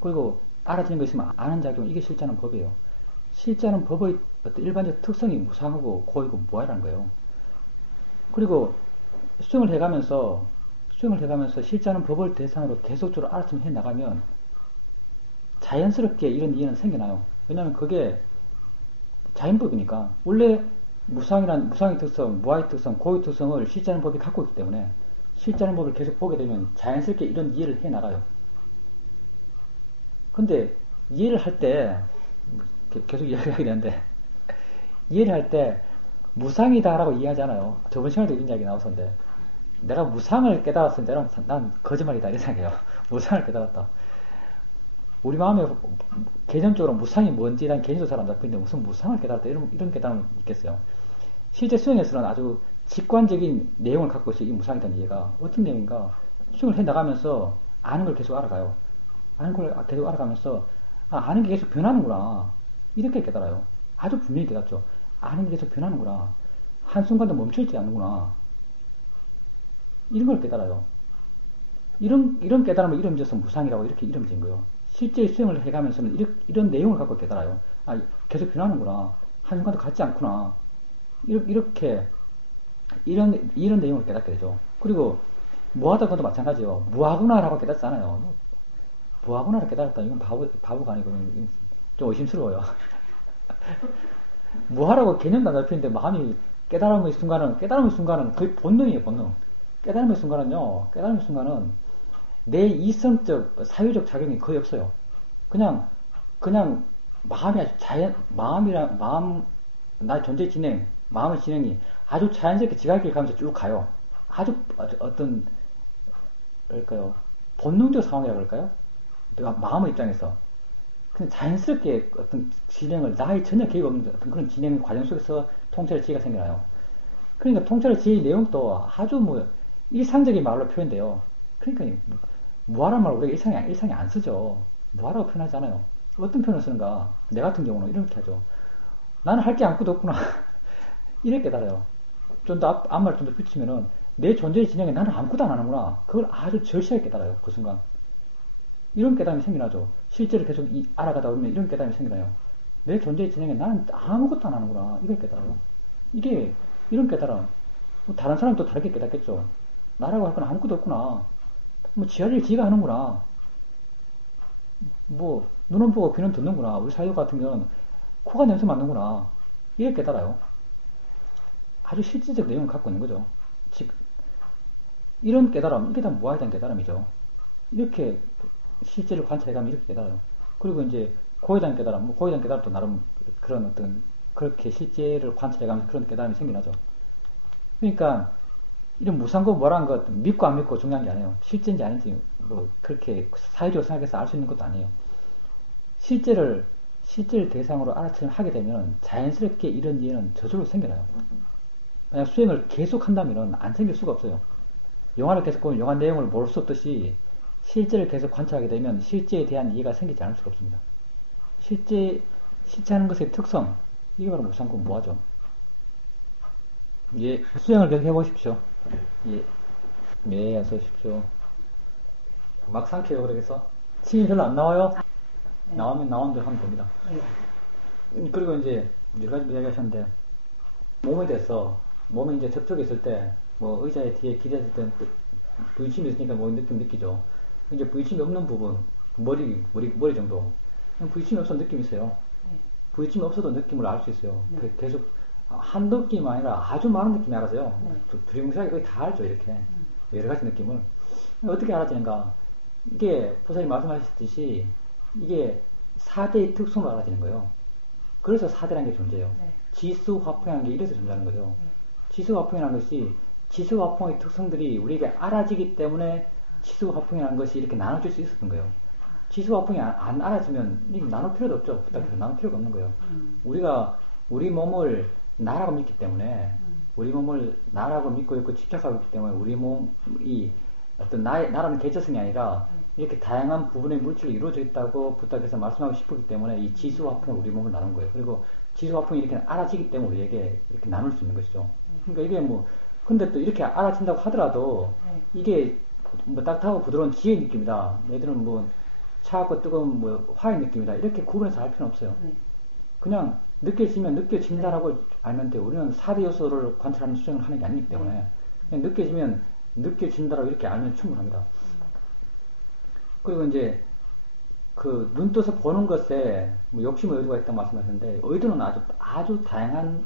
그리고 알아듣는 거 있으면 아는 작용, 이게 실제하는 법이에요. 실제하는 법의 어떤 일반적 특성이 무상하고 고이고 무아라는 거예요. 그리고 수행을 해가면서 실제하는 법을 대상으로 계속적으로 알아서 해나가면 자연스럽게 이런 이해는 생겨나요. 왜냐하면 그게 자연법이니까. 원래 무상의 특성, 무아의 특성, 고의 특성을 실제하는 법이 갖고 있기 때문에 실제하는 법을 계속 보게 되면 자연스럽게 이런 이해를 해나가요. 근데 이해를 할 때, 계속 이야기하게 되는데, 이해를 할 때 무상이다라고 이해하잖아요. 저번 시간에도 이런 이야기 나왔었는데, 내가 무상을 깨달았을 때는 난 거짓말이다 이렇게 생각해요. 무상을 깨달았다. 우리 마음에 개념적으로 무상이 뭔지 난 개념도 잘 안 잡히는데 무슨 무상을 깨달았다 이런 깨달음을 있겠어요. 실제 수행에서는 아주 직관적인 내용을 갖고 있어요. 이 무상이라는 이해가. 어떤 내용인가? 수행을 해 나가면서 아는 걸 계속 알아가요. 아는 걸 계속 알아가면서 아는 게 계속 변하는구나. 이렇게 깨달아요. 아주 분명히 깨닫죠. 아는 게 계속 변하는구나. 한순간도 멈춰있지 않는구나. 이런 걸 깨달아요. 이런 깨달음을 이름 지어서 무상이라고 이렇게 이름 지은 거예요. 실제 수행을 해가면서는 이런 내용을 갖고 깨달아요. 계속 변하는구나. 한순간도 같지 않구나. 이렇게, 이런 내용을 깨닫게 되죠. 그리고, 무하다 것도 마찬가지예요. 무하구나라고 깨닫잖아요. 무하구나를 깨달았다. 이건 바보가 아니고, 좀 의심스러워요. 무하라고 개념도 안 잡히는데 마음이 깨달음의 순간은 거의 본능이에요, 본능. 깨달음의 순간은 내 이성적, 사회적 작용이 거의 없어요. 그냥, 그냥 마음이 아주 나의 존재 진행, 마음의 진행이 아주 자연스럽게 지갈길 가면서 쭉 가요. 아주 어떤, 그럴까요? 본능적 상황이라 그럴까요? 내가 마음의 입장에서. 그냥 자연스럽게 어떤 진행을, 나의 전혀 개입 없는 어떤 그런 진행 과정 속에서 통찰의 지혜가 생겨나요. 그러니까 통찰의 지혜의 내용도 아주 뭐, 일상적인 말로 표현돼요. 그러니까 무하란 말 우리가 일상에 안 쓰죠. 무하라고 표현하지 않아요. 어떤 표현을 쓰는가? 내 같은 경우는 이렇게 하죠. 나는 할 게 아무것도 없구나. 이렇게 깨달아요. 좀 더 앞말 좀 더 붙이면은 내 존재의 진영에 나는 아무것도 안 하는구나. 그걸 아주 절실하게 깨달아요. 그 순간. 이런 깨달음이 생겨나죠. 실제로 계속 알아가다 보면 이런 깨달음이 생겨나요. 내 존재의 진행에 나는 아무것도 안 하는구나. 이걸 깨달아요. 이게, 이런 깨달음. 뭐 다른 사람도 다르게 깨닫겠죠. 나라고 할 건 아무것도 없구나. 뭐 지하를 지가 하는구나. 뭐 눈은 보고 귀는 듣는구나. 우리 사유 같은 경우는 코가 냄새 맡는구나. 이렇게 깨달아요. 아주 실질적 내용을 갖고 있는 거죠. 즉 이런 깨달음, 이게 다 무아에 대한 깨달음이죠. 이렇게 실제를 관찰해가면 이렇게 깨달아요. 그리고 이제 고에 대한 깨달음, 뭐 고에 대한 깨달음도 나름 그런 어떤 그렇게 실제를 관찰해가면서 그런 깨달음이 생겨나죠. 그러니까 이런 무상고 뭐라는 것 믿고 안 믿고 중요한 게 아니에요. 실제인지 아닌지 뭐 그렇게 사회적으로 생각해서 알 수 있는 것도 아니에요. 실제를 대상으로 알아차림 하게 되면 자연스럽게 이런 이해는 저절로 생겨나요. 만약 수행을 계속 한다면 안 생길 수가 없어요. 영화를 계속 보면 영화 내용을 모를 수 없듯이 실제를 계속 관찰하게 되면 실제에 대한 이해가 생기지 않을 수가 없습니다. 실체하는 것의 특성, 이게 바로 무상고 무아죠. 예, 수행을 계속 해보십시오. 예, 네, 어서 오십시오. 막 삼켜요, 그래서. 침이 별로 안 나와요? 네. 나오면 나온 대로 하면 됩니다. 그리고 이제 여러 가지 이야기 하셨는데, 몸에 대해서, 몸에 이제 접촉이 있을 때, 뭐 의자에 뒤에 기대했을 때 부딪힘이 있으니까 뭐 느낌 느끼죠. 이제 부딪힘이 없는 부분, 머리 정도. 부딪힘이 없어도 느낌이 있어요. 부딪힘이 없어도 느낌을 알 수 있어요. 계속 한 느낌 아니라 아주 많은 느낌이 알아서요. 두리뭉실하게 거의 다 알죠, 이렇게. 여러 가지 느낌을. 어떻게 알아지는가? 이게 보사님 말씀하셨듯이 이게 4대의 특성으로 알아지는 거예요. 그래서 4대라는 게 존재해요. 지수, 화풍이라는 게 이래서 존재하는 거죠. 지수, 화풍이라는 것이 지수, 화풍의 특성들이 우리에게 알아지기 때문에 지수, 화풍이라는 것이 이렇게 나눠질 수 있었던 거예요. 지수, 화풍이 안 알아지면 이게 나눌 필요도 없죠. 부탁해서 나눌 필요가 없는 거예요. 우리가 우리 몸을 나라고 믿기 때문에 우리 몸을 나라고 믿고 있고 집착하고 있기 때문에 우리 몸이 어떤 나라는 개체성이 아니라 이렇게 다양한 부분의 물질이 이루어져 있다고 부탁해서 말씀하고 싶었기 때문에 이 지수화풍을 우리 몸을 나눈 거예요. 그리고 지수화풍이 이렇게 알아지기 때문에 우리에게 이렇게 나눌 수 있는 것이죠. 그러니까 이게 뭐 근데 또 이렇게 알아진다고 하더라도 이게 뭐 따뜻하고 부드러운 지의 느낌이다. 얘들은 뭐 차갑고 뜨거운 뭐 화의 느낌이다. 이렇게 구분해서 할 필요는 없어요. 그냥 느껴지면 느껴진다라고 알면 돼요. 우리는 4대 요소를 관찰하는 수행을 하는 게 아니기 때문에 그냥 느껴지면 느껴진다라고 이렇게 알면 충분합니다. 그리고 이제 그 눈 떠서 보는 것에 뭐 욕심의 의도가 있다고 말씀하셨는데 의도는 아주 다양한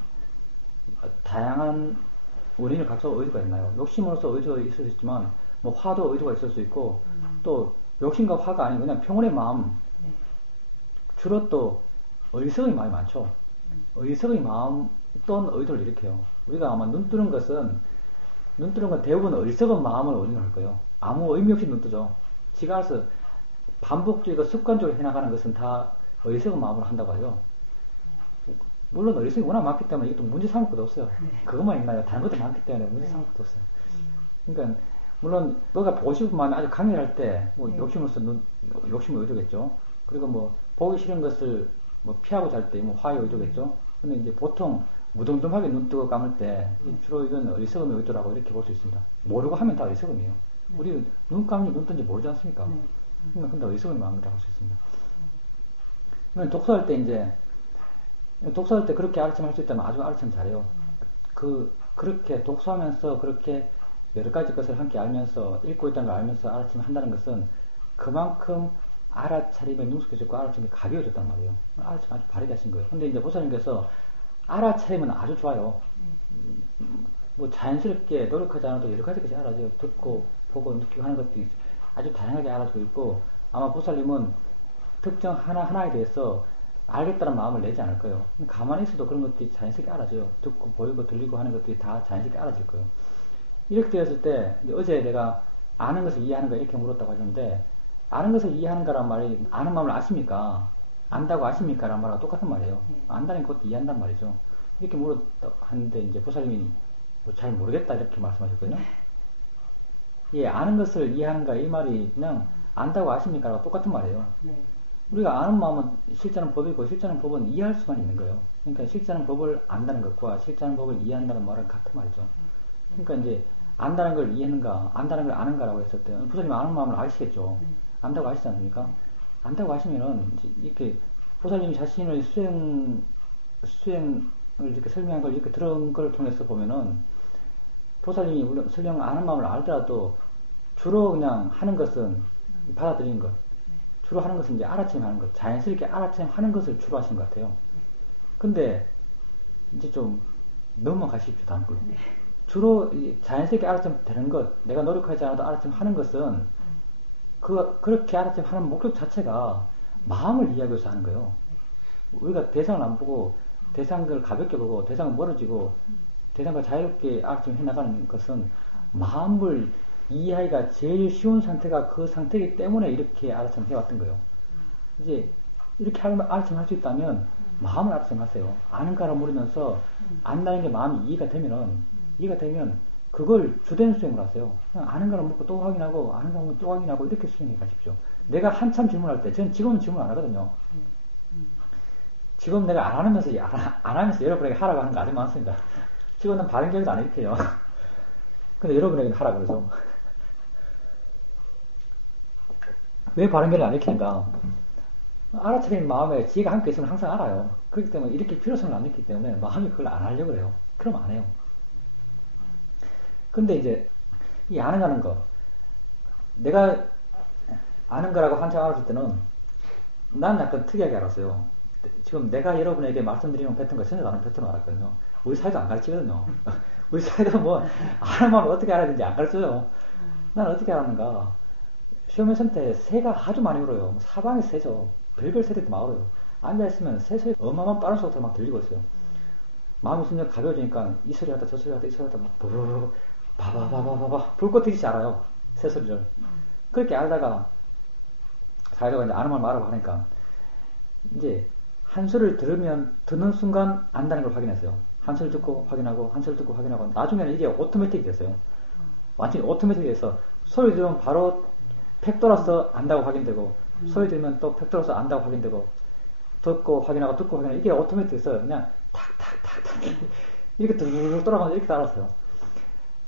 원인을 갖춰 의도가 있나요? 욕심으로서 의도가 있을 수 있지만 뭐 화도 의도가 있을 수 있고 또 욕심과 화가 아닌 그냥 평온의 마음 주로 또 어리석의 마음이 많죠. 어리석의 마음 또는 의도를 일으켜요. 우리가 아마 눈 뜨는 건 대부분 어리석은 마음을 원인으로 할 거예요. 아무 의미 없이 눈 뜨죠. 지가 알아서 반복적이고 습관적으로 해나가는 것은 다 어리석은 마음으로 한다고 하죠. 물론 어리석이 워낙 많기 때문에 이것도 문제 삼을 것도 없어요. 그것만 있나요? 다른 것도 많기 때문에 문제 삼을 것도 없어요. 그러니까 물론 너가 보고 싶은 마음이 아주 강렬할 때 뭐 욕심을 의도겠죠. 그리고 뭐 보기 싫은 것을 뭐 피하고 잘 때 뭐 화의 의도겠죠. 근데 이제 보통 무덤덤하게 눈 뜨고 감을 때 주로 이건 어리석음의 의도라고 이렇게 볼 수 있습니다. 모르고 하면 다 어리석음이에요. 우리 눈 감니 눈 뜬지 모르지 않습니까? 그러니까 근데 어리석음의 마음이라고 할 수 있습니다. 그러니까 독서할 때 그렇게 알아차림 할 수 있다면 아주 알아차림 잘해요. 그렇게 독서하면서 그렇게 여러 가지 것을 함께 알면서 읽고 있다는 걸 알면서 알아차림 한다는 것은 그만큼 알아차림에 능숙해졌고 알아차림이 가벼워졌단 말이에요. 알아차림 아주 바르게 하신 거예요. 근데 이제 보사님께서 알아차림은 아주 좋아요. 뭐 자연스럽게 노력하지 않아도 여러 가지 것이 알아져요. 듣고 보고 느끼고 하는 것들이 아주 다양하게 알아지고 있고 아마 보살님은 특정 하나하나에 대해서 알겠다는 마음을 내지 않을 거예요. 가만히 있어도 그런 것들이 자연스럽게 알아져요. 듣고 보이고 들리고 하는 것들이 다 자연스럽게 알아질 거예요. 이렇게 되었을 때 어제 내가 아는 것을 이해하는가 이렇게 물었다고 하셨는데 아는 것을 이해하는가란 말이 아는 마음을 아십니까? 안다고 아십니까? 라는 말하고 똑같은 말이에요. 안다는 것도 이해한단 말이죠. 이렇게 물었는데 이제 보살님이 잘 모르겠다 이렇게 말씀하셨거든요. 예, 아는 것을 이해하는가 이 말이 그냥 안다고 아십니까? 라고 똑같은 말이에요. 우리가 아는 마음은 실제는 법이고 실제는 법은 이해할 수만 있는 거예요. 그러니까 실제는 법을 안다는 것과 실제는 법을 이해한다는 말은 같은 말이죠. 그러니까 이제 안다는 걸 이해하는가, 안다는 걸 아는가라고 했을 때 부처님 아는 마음을 아시겠죠. 안다고 아시지 않습니까? 안다고 하시면은, 이렇게 보살님이 자신의 수행을 이렇게 설명한 걸 이렇게 들은 걸 통해서 보면은, 보살님이 물론 설령 아는 마음을 알더라도 주로 그냥 하는 것은 받아들이는 것. 주로 하는 것은 이제 알아차림 하는 것. 자연스럽게 알아차림 하는 것을 주로 하신 것 같아요. 근데 이제 좀 넘어가십시오, 다음 걸로. 주로 자연스럽게 알아차림 되는 것, 내가 노력하지 않아도 알아차림 하는 것은 그렇게 알아차림 하는 목적 자체가 마음을 이야기해서 하는 거예요. 우리가 대상을 안 보고 대상을 가볍게 보고 대상을 멀어지고 대상과 자유롭게 알아차림 해나가는 것은 마음을 이해하기가 제일 쉬운 상태가 그 상태이기 때문에 이렇게 알아차림 해왔던 거예요. 이제 이렇게 알아차림 할 수 있다면 마음을 알아차림 하세요. 아는 가라 모르면서 안다는 게 마음이 이해가 되면 그걸 주된 수행을 하세요. 그냥 아는 거를 묻고 또 확인하고 아는 거 묻고 또 확인하고 이렇게 수행해 가십시오. 내가 한참 질문할 때 저는 지금은 질문 안 하거든요. 지금 내가 안 하면서 여러분에게 하라고 하는 거 아주 많습니다. 지금은 바른 기억도 안 일으켜요. 근데 여러분에게는 하라 그러죠. 왜 바른 기억을 안 일으키는가? 알아차리는 마음에 지혜가 함께 있으면 항상 알아요. 그렇기 때문에 이렇게 필요성을 안 느끼기 때문에 마음이 그걸 안 하려고 그래요. 그럼 안 해요. 근데 이제 이 아는 거 내가 아는 거라고 한참 알았을 때는 난 약간 특이하게 알았어요. 지금 내가 여러분에게 말씀드리는 패턴과 전혀 다른 패턴을 알았거든요. 우리 사회도 안 가르치거든요. 우리 사회도 뭐 아는 마음을 어떻게 알아야 되는지 안 가르쳐요. 난 어떻게 알았는가? 시험연생 때 새가 아주 많이 울어요. 사방에 새죠. 별별 새들이 막 울어요. 앉아있으면 새 소리 어마어마한 빠른 속도로 막 들리고 있어요. 마음이 점점 가벼워지니까 이 소리 하다 저 소리 하다 이 소리 하다 막 버버버 바바바바바바 불꽃 튀기지 않아요. 새 소리를. 그렇게 알다가 사회자가 이제 아는 마음을 알아봐 하니까 이제 한 소리를 듣는 순간 안다는 걸 확인했어요. 한 소리 듣고 확인하고 한 소리 듣고 확인하고 나중에는 이게 오토매틱이 됐어요. 완전히 오토매틱이 돼서 소리 들으면 바로 팩 돌아서 안다고 확인되고 소리 들으면 또 팩 돌아서 안다고 확인되고 듣고 확인하고 듣고 확인하고 이게 오토매틱 돼서 그냥 탁탁탁탁 이렇게 두루룩 돌아가면서 이렇게 알았어요.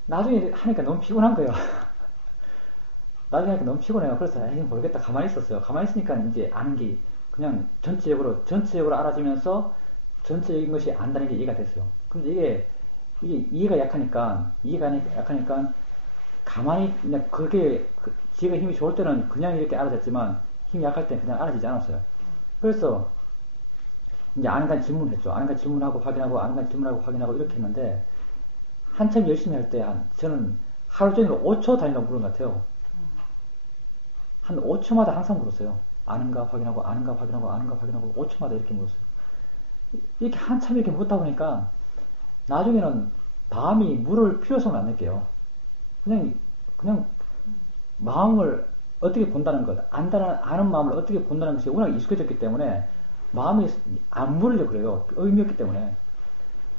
나중에 하니까 너무 피곤한 거예요. 나중에 하니까 너무 피곤해요. 그래서 에이 모르겠다 가만히 있었어요. 가만히 있으니까 이제 아는 게 그냥 전체적으로 알아지면서 전체적인 것이 안다는 게 이해가 됐어요. 근데 이게 이해가 약하니까 가만히 그냥 그게 지가 힘이 좋을 때는 그냥 이렇게 알아졌지만 힘이 약할 때는 그냥 알아지지 않았어요. 그래서 이제 아는 간 질문을 했죠. 아는 간 질문하고 확인하고 아는 간 질문하고 확인하고 이렇게 했는데 한참 열심히 할 때 저는 하루 종일 5초 단위로 물은 것 같아요. 한 5초마다 항상 물었어요. 아는가 확인하고 아는가 확인하고 아는가 확인하고 5초마다 이렇게 물었어요. 이렇게 한참 이렇게 묻다 보니까 나중에는 마음이 물을 필요성을 안 느껴요. 그냥 마음을 어떻게 본다는 것, 아는 마음을 어떻게 본다는 것이 워낙 익숙해졌기 때문에 마음이 안 물으려고 그래요. 의미 없기 때문에.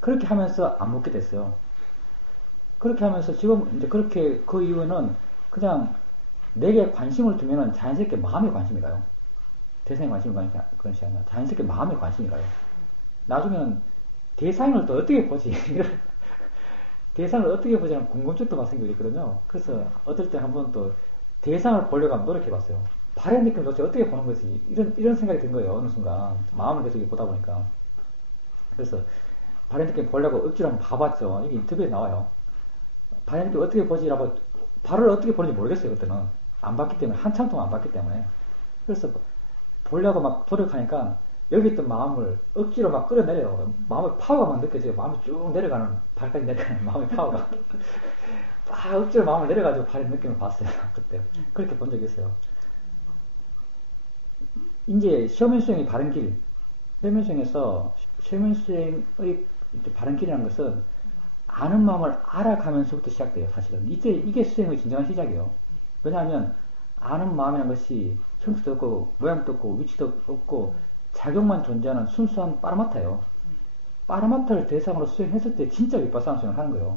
그렇게 하면서 안 묻게 됐어요. 그렇게 하면서 지금 이제 그렇게 그 이유는 그냥 내게 관심을 두면은 자연스럽게 마음에 관심이 가요. 대상에 관심이 가는 것이 아니라 자연스럽게 마음에 관심이 가요. 나중에는 대상을 또 어떻게 보지? 대상을 어떻게 보지는 궁금증도 막 생기고 있거든요. 그래서 어떨 때 한번 또 대상을 보려고 한번 노력해봤어요. 발의 느낌을 도대체 어떻게 보는 거지? 이런 생각이 든 거예요. 어느 순간. 마음을 계속 보다 보니까. 그래서 발의 느낌 보려고 억지로 한번 봐봤죠. 이게 인터뷰에 나와요. 발의 느낌 어떻게 보지라고 발을 어떻게 보는지 모르겠어요. 그때는. 안 봤기 때문에. 한참 동안 안 봤기 때문에. 그래서 보려고 막 노력하니까 여기 있던 마음을 억지로 막 끌어내려요. 마음의 파워가 막 느껴져요. 마음이 쭉 내려가는, 발까지 내려가는 마음의 파워가. 막 억지로 마음을 내려가지고 발의 느낌을 봤어요. 그때. 그렇게 본 적이 있어요. 이제 시험연 수행이 바른 길. 시험연 수행에서 시험연 수행의 바른 길이라는 것은 아는 마음을 알아가면서부터 시작돼요. 사실은. 이게 수행의 진정한 시작이에요. 왜냐하면 아는 마음이라는 것이 형태도 없고 모양도 없고 위치도 없고 작용만 존재하는 순수한 빠르마타예요. 빠르마타를 대상으로 수행했을 때 진짜 윗바사나 수행을 하는 거예요.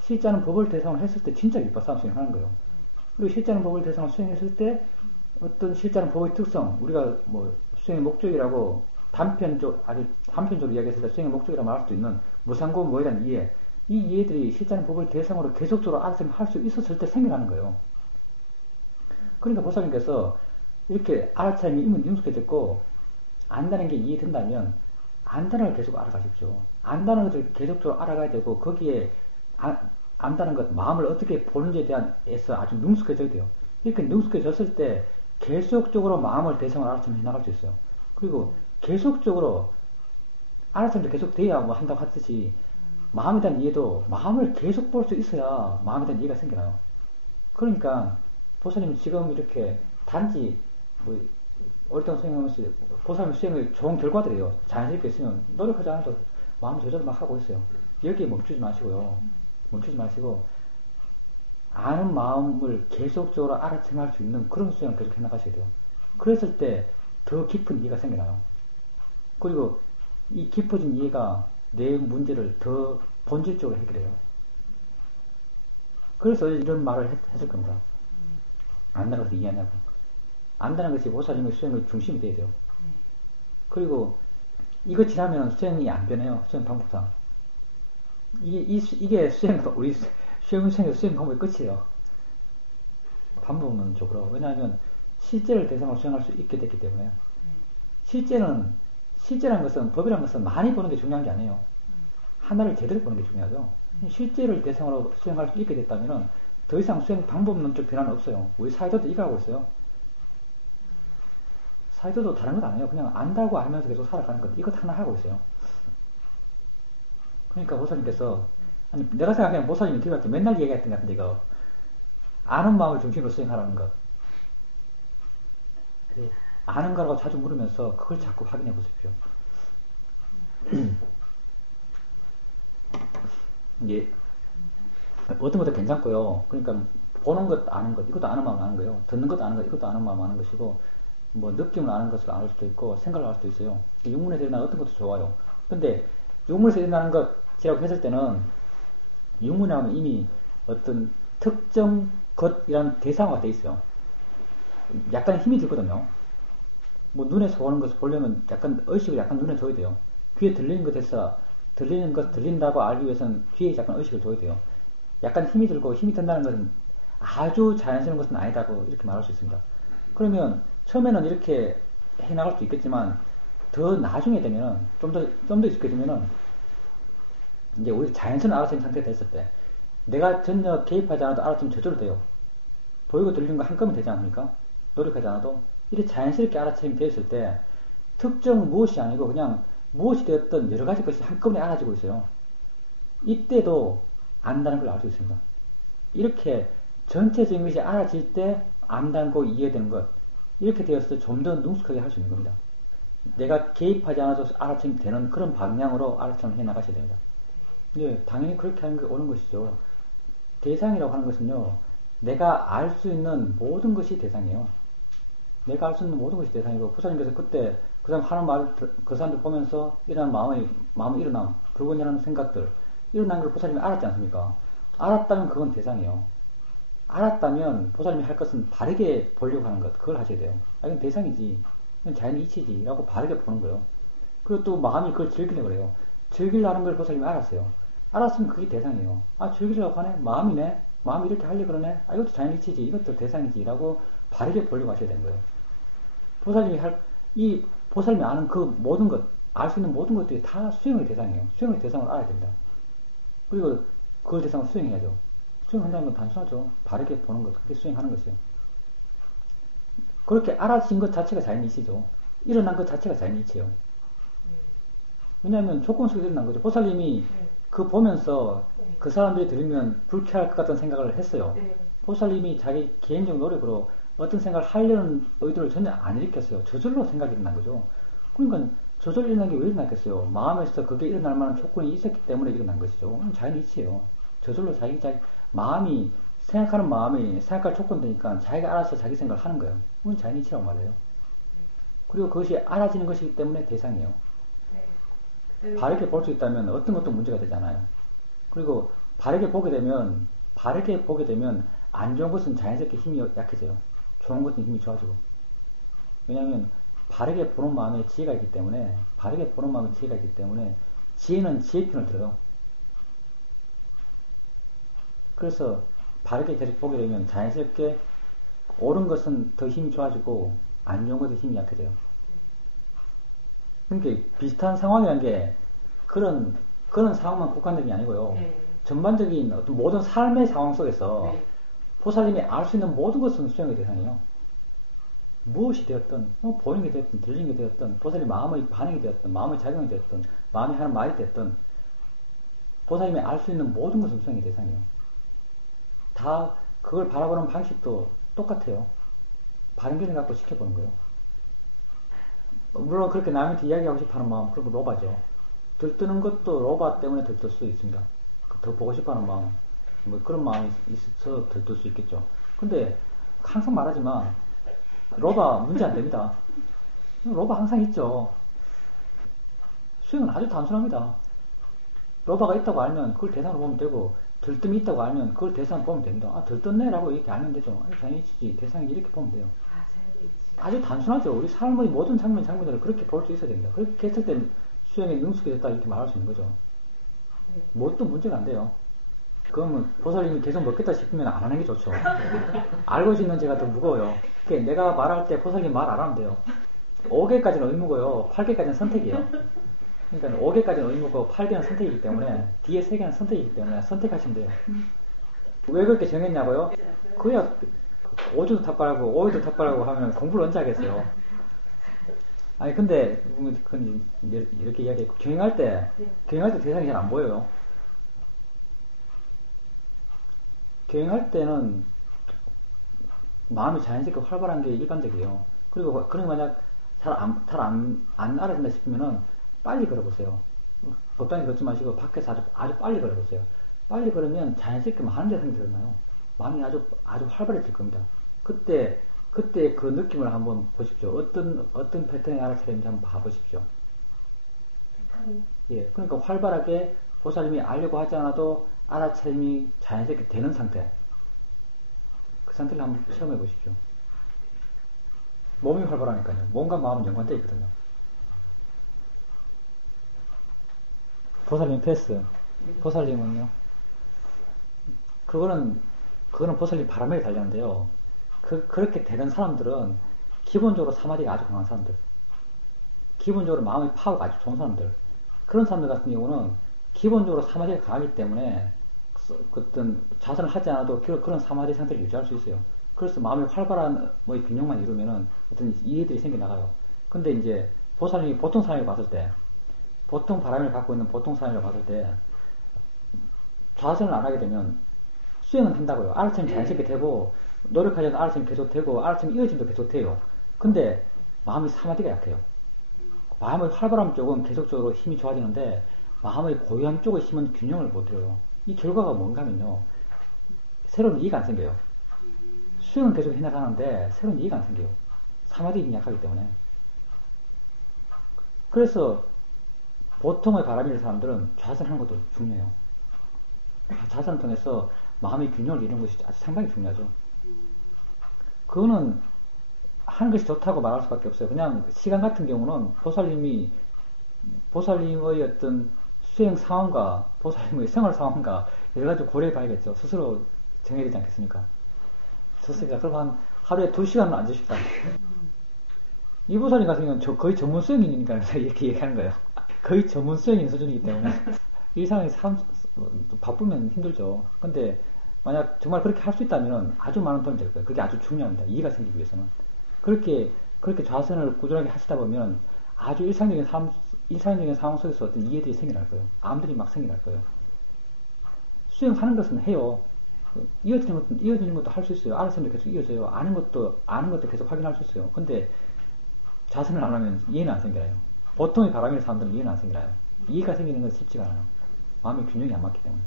실제하는 법을 대상으로 했을 때 진짜 윗바사나 수행을 하는 거예요. 그리고 실제하는 법을 대상으로 수행했을 때 어떤 실제하는 법의 특성, 우리가 뭐 수행의 목적이라고 단편적으로 이야기했을 때 수행의 목적이라고 말할 수도 있는 무상고 뭐에 대한 이해, 이 이해들이 실제하는 법을 대상으로 계속적으로 알아서 할 수 있었을 때 생겨나는 거예요. 그러니까 보살님께서 이렇게 알아차림이 이미 능숙해졌고, 안다는 게 이해된다면, 안다는 걸 계속 알아가십시오. 안다는 것을 계속적으로 알아가야 되고, 거기에, 안다는 것, 마음을 어떻게 보는지에 대해서 아주 능숙해져야 돼요. 이렇게 능숙해졌을 때, 계속적으로 마음을 대상으로 알아차림해 나갈 수 있어요. 그리고 계속적으로, 알아차림도 계속 돼야 뭐 한다고 하듯이, 마음에 대한 이해도 마음을 계속 볼 수 있어야 마음에 대한 이해가 생겨나요. 그러니까 보살님 지금 이렇게 단지 뭐 오랫동안 수행하면서 보살님 수행의 좋은 결과들이에요. 자연스럽게 있으면 노력하지 않아도 마음 조절 막 하고 있어요. 여기에 멈추지 마시고요. 멈추지 마시고 아는 마음을 계속적으로 알아채할 수 있는 그런 수행을 계속 해나가셔야 돼요. 그랬을 때 더 깊은 이해가 생겨나요. 그리고 이 깊어진 이해가 내 문제를 더 본질적으로 해결해요. 그래서 이런 말을 했을 겁니다. 안다는 것을 이해하냐고. 안다는 것이 보살님의 수행의 중심이 돼야 돼요. 그리고 이거 지나면 수행이 안 변해요. 수행 방법상. 이게 우리 수행의 수행 방법의 끝이에요. 방법론적으로. 왜냐하면 실제를 대상으로 수행할 수 있게 됐기 때문에. 실제라는 것은, 법이라는 것은 많이 보는 게 중요한 게 아니에요. 하나를 제대로 보는 게 중요하죠. 실제를 대상으로 수행할 수 있게 됐다면 더 이상 수행 방법론적 변화는 없어요. 우리 사회도도 이거 하고 있어요. 사회도도 다른 건 아니에요. 그냥 안다고 알면서 계속 살아가는 것. 이것 하나 하고 있어요. 그러니까 보살님께서, 아니, 내가 생각하기엔 보살님이 뒤에 맨날 얘기했던 것 같은데, 이거. 아는 마음을 중심으로 수행하라는 것. 아는 거라고 자주 물으면서 그걸 자꾸 확인해 보십시오. 이게 어떤 것도 괜찮고요. 그러니까 보는 것, 아는 것, 이것도 아는 마음 아는 거예요. 듣는 것도 아는 것, 이것도 아는 마음 아는 것이고, 뭐 느낌을 아는 것을 알 수도 있고, 생각을 알 수도 있어요. 육문에서 일어나는 어떤 것도 좋아요. 근데 육문에서 일어나는 것이라고 했을 때는 육문에 하면 이미 어떤 특정 것이라는 대상화가 돼 있어요. 약간 힘이 들거든요. 뭐 눈에서 보는 것을 보려면 약간 의식을 약간 눈에 둬야 돼요. 귀에 들리는 것에서 들리는 것 들린다고 알기 위해서는 귀에 약간 의식을 둬야 돼요. 약간 힘이 들고 힘이 든다는 것은 아주 자연스러운 것은 아니다고 이렇게 말할 수 있습니다. 그러면 처음에는 이렇게 해 나갈 수 있겠지만 더 나중에 되면 좀 더 익숙해지면은 이제 우리 자연스러운 알아차림 상태가 됐을 때 내가 전혀 개입하지 않아도 알아차림 저절로 돼요. 보이고 들리는 거 한꺼번에 되지 않습니까? 노력하지 않아도 이렇게 자연스럽게 알아차림이 되었을 때 특정 무엇이 아니고 그냥 무엇이 되었던 여러 가지 것이 한꺼번에 알아지고 있어요. 이때도 안다는 걸 알 수 있습니다. 이렇게 전체적인 것이 알아질 때 안다는 거 이해되는 것 이렇게 되었을 때 좀 더 능숙하게 할 수 있는 겁니다. 내가 개입하지 않아도 알아차림 되는 그런 방향으로 알아차림을 해 나가셔야 됩니다. 예, 당연히 그렇게 하는 게 옳은 것이죠. 대상이라고 하는 것은요, 내가 알 수 있는 모든 것이 대상이에요. 내가 알 수 있는 모든 것이 대상이고, 부사님께서 그때 그 사람 하는 말, 그 사람들 보면서 일어난 마음의 일어남, 불고 일어나는 생각들, 일어난 걸 부사님이 알았지 않습니까? 알았다면 그건 대상이에요. 알았다면 보살님이 할 것은 바르게 보려고 하는 것, 그걸 하셔야 돼요. 아, 이건 대상이지. 이건 자연의 이치지. 라고 바르게 보는 거예요. 그리고 또 마음이 그걸 즐기려고 그래요. 즐기려는 걸 보살님이 알았어요. 알았으면 그게 대상이에요. 아, 즐기려고 하네? 마음이네? 마음이 이렇게 하려고 그러네? 아, 이것도 자연의 이치지. 이것도 대상이지. 라고 바르게 보려고 하셔야 되는 거예요. 이 보살님이 아는 그 모든 것, 알 수 있는 모든 것들이 다 수행의 대상이에요. 수행의 대상을 알아야 됩니다. 그리고 그걸 대상으로 수행해야죠. 수행한다는 건 단순하죠. 바르게 보는 것, 그렇게 수행하는 것이에요. 그렇게 알아진 것 자체가 자연이치죠. 일어난 것 자체가 자연이치예요. 왜냐하면 조건 속에서 일어난 거죠. 보살님이 그 보면서 그 사람들이 들으면 불쾌할 것 같은 생각을 했어요. 보살님이 자기 개인적 노력으로 어떤 생각을 하려는 의도를 전혀 안 일으켰어요. 저절로 생각이 일어난 거죠. 그러니까 저절로 일어난 게 왜 일어났겠어요? 마음에서 그게 일어날 만한 조건이 있었기 때문에 일어난 것이죠. 자연이치예요. 저절로 마음이 생각하는 마음이 생각할 조건 되니까 자기가 알아서 자기 생각을 하는 거예요. 그건 자연이치라고 말해요. 그리고 그것이 알아지는 것이기 때문에 대상이에요. 바르게 볼 수 있다면 어떤 것도 문제가 되지 않아요. 그리고 바르게 보게 되면 안 좋은 것은 자연스럽게 힘이 약해져요. 좋은 것은 힘이 좋아지고. 왜냐하면 바르게 보는 마음에 지혜가 있기 때문에 지혜는 지혜 편을 들어요. 그래서 바르게 계속 보게 되면 자연스럽게 옳은 것은 더 힘이 좋아지고 안 좋은 것도 힘이 약해져요. 그러니까 비슷한 상황이라는 게 그런 상황만 국한된 게 아니고요. 전반적인 어떤 모든 삶의 상황 속에서 보살님이 알 수 있는 모든 것은 수행의 대상이에요. 무엇이 되었든, 보이는 게 되었든, 들리는 게 되었든, 보살님 마음의 반응이 되었든, 마음의 작용이 되었든, 마음이 하는 말이 되었든, 보살님이 알 수 있는 모든 것은 수행의 대상이에요. 다 그걸 바라보는 방식도 똑같아요. 바른견을 갖고 지켜보는 거예요. 물론 그렇게 남한테 이야기하고 싶어하는 마음, 그리고 로바죠. 들뜨는 것도 로바 때문에 들뜰 수 있습니다. 더 보고 싶어하는 마음, 뭐 그런 마음이 있어서 들뜰 수 있겠죠. 근데 항상 말하지만 로바 문제 안 됩니다. 로바 항상 있죠. 수행은 아주 단순합니다. 로바가 있다고 알면 그걸 대상으로 보면 되고, 들뜸이 있다고 알면 그걸 대상으로 보면 됩니다. 아, 들떴네라고 이렇게 알면 되죠. 아니, 당연히 있지. 대상이 이렇게 보면 돼요. 아주 단순하죠. 우리 삶의 모든 장면들을 그렇게 볼 수 있어야 됩니다. 그렇게 했을 때 수행에 능숙이 됐다 이렇게 말할 수 있는 거죠. 뭣도 문제가 안 돼요. 그러면 보살님이 계속 먹겠다 싶으면 안 하는 게 좋죠. 알고 있는 제가 더 무거워요. 내가 말할 때 보살님 말 안 하면 돼요. 5개까지는 의무고요. 8개까지는 선택이에요. 그러니까 5개까지는 의무고 8개는 선택이기 때문에 뒤에 3개는 선택이기 때문에 선택하시면 돼요. 왜 그렇게 정했냐고요? 그야 5주도 탑발하고 5일도 탑발하고 하면 공부를 언제 하겠어요. 아니 근데 이렇게 이야기했고 경영할 때 대상이 잘 안 보여요. 경영할 때는 마음이 자연스럽게 활발한 게 일반적이에요. 그리고 그런 만약 안 알아진다 싶으면은 빨리 걸어보세요. 적당히 걷지 마시고 밖에서 아주 빨리 걸어보세요. 빨리 걸으면 자연스럽게 하는 데 생각이 들어나요. 마음이 아주 활발해질 겁니다. 그때 그 느낌을 한번 보십시오. 어떤 패턴이 알아차리는지 한번 봐보십시오. 예, 그러니까 활발하게 보살님이 알려고 하지 않아도 알아차림이 자연스럽게 되는 상태. 그 상태를 한번 체험해 보십시오. 몸이 활발하니까요. 몸과 마음은 연관되어 있거든요. 보살님 패스. 보살님은요? 그거는 보살님 바람에 달렸는데요. 그렇게 되는 사람들은 기본적으로 사마디가 아주 강한 사람들. 기본적으로 마음의 파워가 아주 좋은 사람들. 그런 사람들 같은 경우는 기본적으로 사마디가 강하기 때문에 어떤 자선을 하지 않아도 그런 사마디 상태를 유지할 수 있어요. 그래서 마음의 활발한 균형만 이루면은 어떤 이해들이 생겨나가요. 근데 이제 보살님이 보통 사람을 봤을 때, 보통 바람을 갖고 있는 보통 사람을 봤을 때, 자선을 안 하게 되면 수행은 한다고요. 알아차림 자연스럽게 되고, 노력하지 않아도 알아차림 계속 되고, 알아차림 이어짐도 계속 돼요. 근데 마음이 사마디가 약해요. 마음의 활발함 쪽은 계속적으로 힘이 좋아지는데, 마음의 고요함 쪽의 힘은 균형을 못 이뤄요. 이 결과가 뭔가 하면요. 새로운 이해가 안 생겨요. 수행은 계속 해나가는데 새로운 이해가 안 생겨요. 사마디 힘이 약하기 때문에. 그래서 보통의 바람이는 사람들은 좌선하는 것도 중요해요. 좌선을 통해서 마음의 균형을 이루는 것이 아주 상당히 중요하죠. 그거는 하는 것이 좋다고 말할 수밖에 없어요. 그냥 시간 같은 경우는 보살님의 어떤 수행 상황과 보살님의 생활 상황과 여러 가지 고려해 봐야겠죠. 스스로 정해야 되지 않겠습니까? 좋습니다. 그럼 한 하루에 2시간은 앉으십시다. 이 보살님 같은 경우는 거의 전문 수행인이니까 이렇게 얘기하는 거예요. 거의 전문 수행인 수준이기 때문에 일상이 바쁘면 힘들죠. 근데 만약 정말 그렇게 할 수 있다면 아주 많은 도움이 될 거예요. 그게 아주 중요합니다. 이해가 생기기 위해서는. 그렇게 좌선을 꾸준하게 하시다 보면 아주 일상적인 상황 속에서 어떤 이해들이 생겨날 거예요. 암들이 막 생겨날 거예요. 수행하는 것은 해요. 이어지는 것도 할 수 있어요. 알았으면 계속 이어져요. 아는 것도 계속 확인할 수 있어요. 근데 자선을 안 하면 이해는 안 생겨요. 보통의 바람이는 사람들은 이해는 안 생겨요. 이해가 생기는 건 쉽지가 않아요. 마음의 균형이 안 맞기 때문에.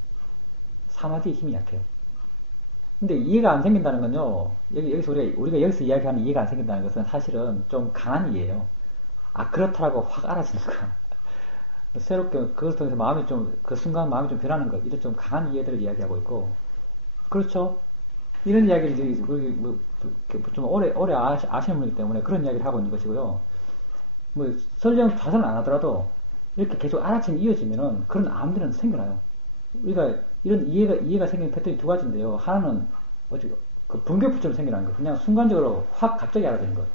사마디의 힘이 약해요. 근데 이해가 안 생긴다는 건요, 여기서 우리가 여기서 이야기하는 이해가 안 생긴다는 것은 사실은 좀 강한 이해예요. 아, 그렇다라고 확 알아지니까. 새롭게, 그것을 통해서 그 순간 마음이 좀 변하는 것, 이런 좀 강한 이해들을 이야기하고 있고, 그렇죠? 이런 이야기를 좀 오래 아시는 분이기 때문에 그런 이야기를 하고 있는 것이고요. 설령 좌선을 안 하더라도 이렇게 계속 알아침이 이어지면은 그런 암들은 생겨나요. 우리가 이런 이해가 생기는 패턴이 2가지인데요. 하나는 그 분교부처럼 생겨나는 거. 그냥 순간적으로 확 갑자기 알아지는 것.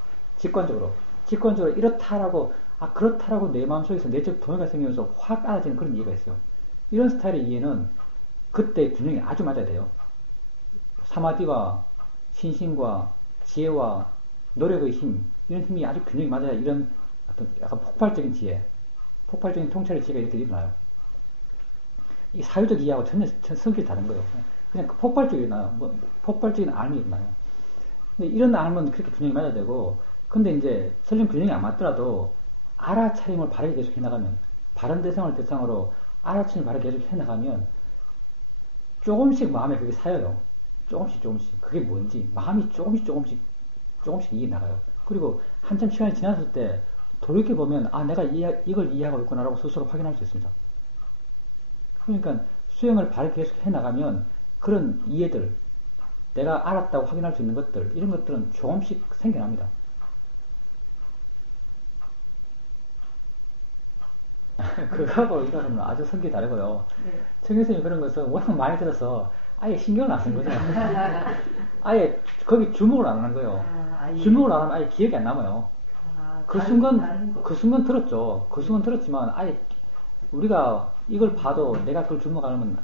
직관적으로 이렇다라고, 아, 그렇다라고 내 마음속에서 내적 동요가 생기면서 확 알아지는 그런 이해가 있어요. 이런 스타일의 이해는 그때 균형이 아주 맞아야 돼요. 사마디와 신심과 지혜와 노력의 힘, 이런 힘이 아주 균형이 맞아야 이런 어떤 약간 폭발적인 지혜, 폭발적인 통찰의 지혜가 이렇게 일어나요. 이 사유적 이해하고 전혀 성격이 다른 거예요. 그냥 그 폭발적이 일어나요. 뭐, 폭발적인 암이 일어나요. 근데 이런 암은 그렇게 균형이 맞아야 되고, 근데 이제 설령 균형이 안 맞더라도 알아차림을 바르게 계속 해나가면, 바른 대상을 대상으로 알아차림을 바르게 계속 해나가면 조금씩 마음에 그게 사여요. 조금씩. 그게 뭔지 마음이 조금씩 이해 나가요. 그리고 한참 시간이 지났을 때 돌이켜보면 아 내가 이걸 이해하고 있구나라고 스스로 확인할 수 있습니다. 그러니까 수행을 바르게 계속 해나가면 그런 이해들, 내가 알았다고 확인할 수 있는 것들, 이런 것들은 조금씩 생겨납니다. 그거하고 이거는 아주 성격이 다르고요. 청교생이 그런 것은 워낙 많이 들어서 아예 신경을 안 쓴 거죠. 아예 거기 주목을 안 하는 거예요. 주목을 안 하면 아예 기억이 안 남아요. 그 순간 들었죠. 그 순간 들었지만 아예 우리가 이걸 봐도 내가 그걸 주목 안 하면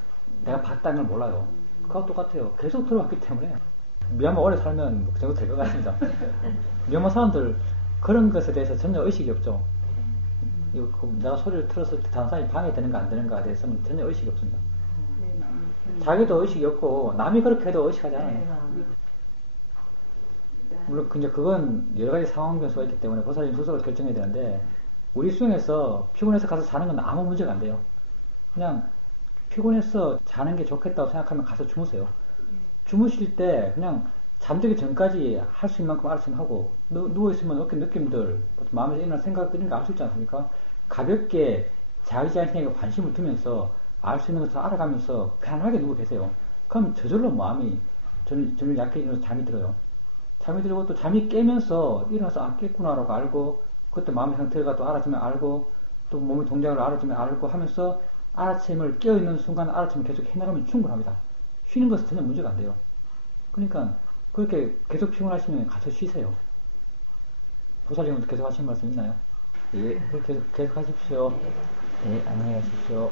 내가 봤다는 걸 몰라요. 그거와 똑같아요. 계속 들어왔기 때문에. 미얀마 오래 살면 그 정도 될 것 같습니다. 미얀마 사람들 그런 것에 대해서 전혀 의식이 없죠. 내가 소리를 틀었을 때 다른 사람이 방해되는가 안 되는가에 대해서는 전혀 의식이 없습니다. 자기도 의식이 없고 남이 그렇게 해도 의식하지 않아요. 물론 이제 그건 여러 가지 상황 변수가 있기 때문에 보살님 스스로 결정해야 되는데 우리 수행에서 피곤해서 가서 자는 건 아무 문제가 안 돼요. 그냥 피곤해서 자는 게 좋겠다고 생각하면 가서 주무세요. 주무실 때 그냥 잠들기 전까지 할 수 있는 만큼 알았으면 하고 누워있으면 어깨 느낌들 마음에 일어나는 생각들 이런 거 알 수 있지 않습니까? 가볍게 자기 자신에게 관심을 두면서 알 수 있는 것을 알아가면서 편안하게 누워 계세요. 그럼 저절로 마음이 점점 약해지면서 잠이 들어요. 잠이 들고 또 잠이 깨면서 일어나서 아 깼구나라고 알고 그때 마음의 상태가 또 알아지면 알고 또 몸의 동작을 알아지면 알고 하면서 알아침을 깨어있는 순간 알아침을 계속 해나가면 충분합니다. 쉬는 것은 전혀 문제가 안 돼요. 그러니까 그렇게 계속 피곤하시면 가서 쉬세요. 보살님은 계속 하시는 말씀 있나요? 예, 계속 하십시오. 예, 안녕히 가십시오.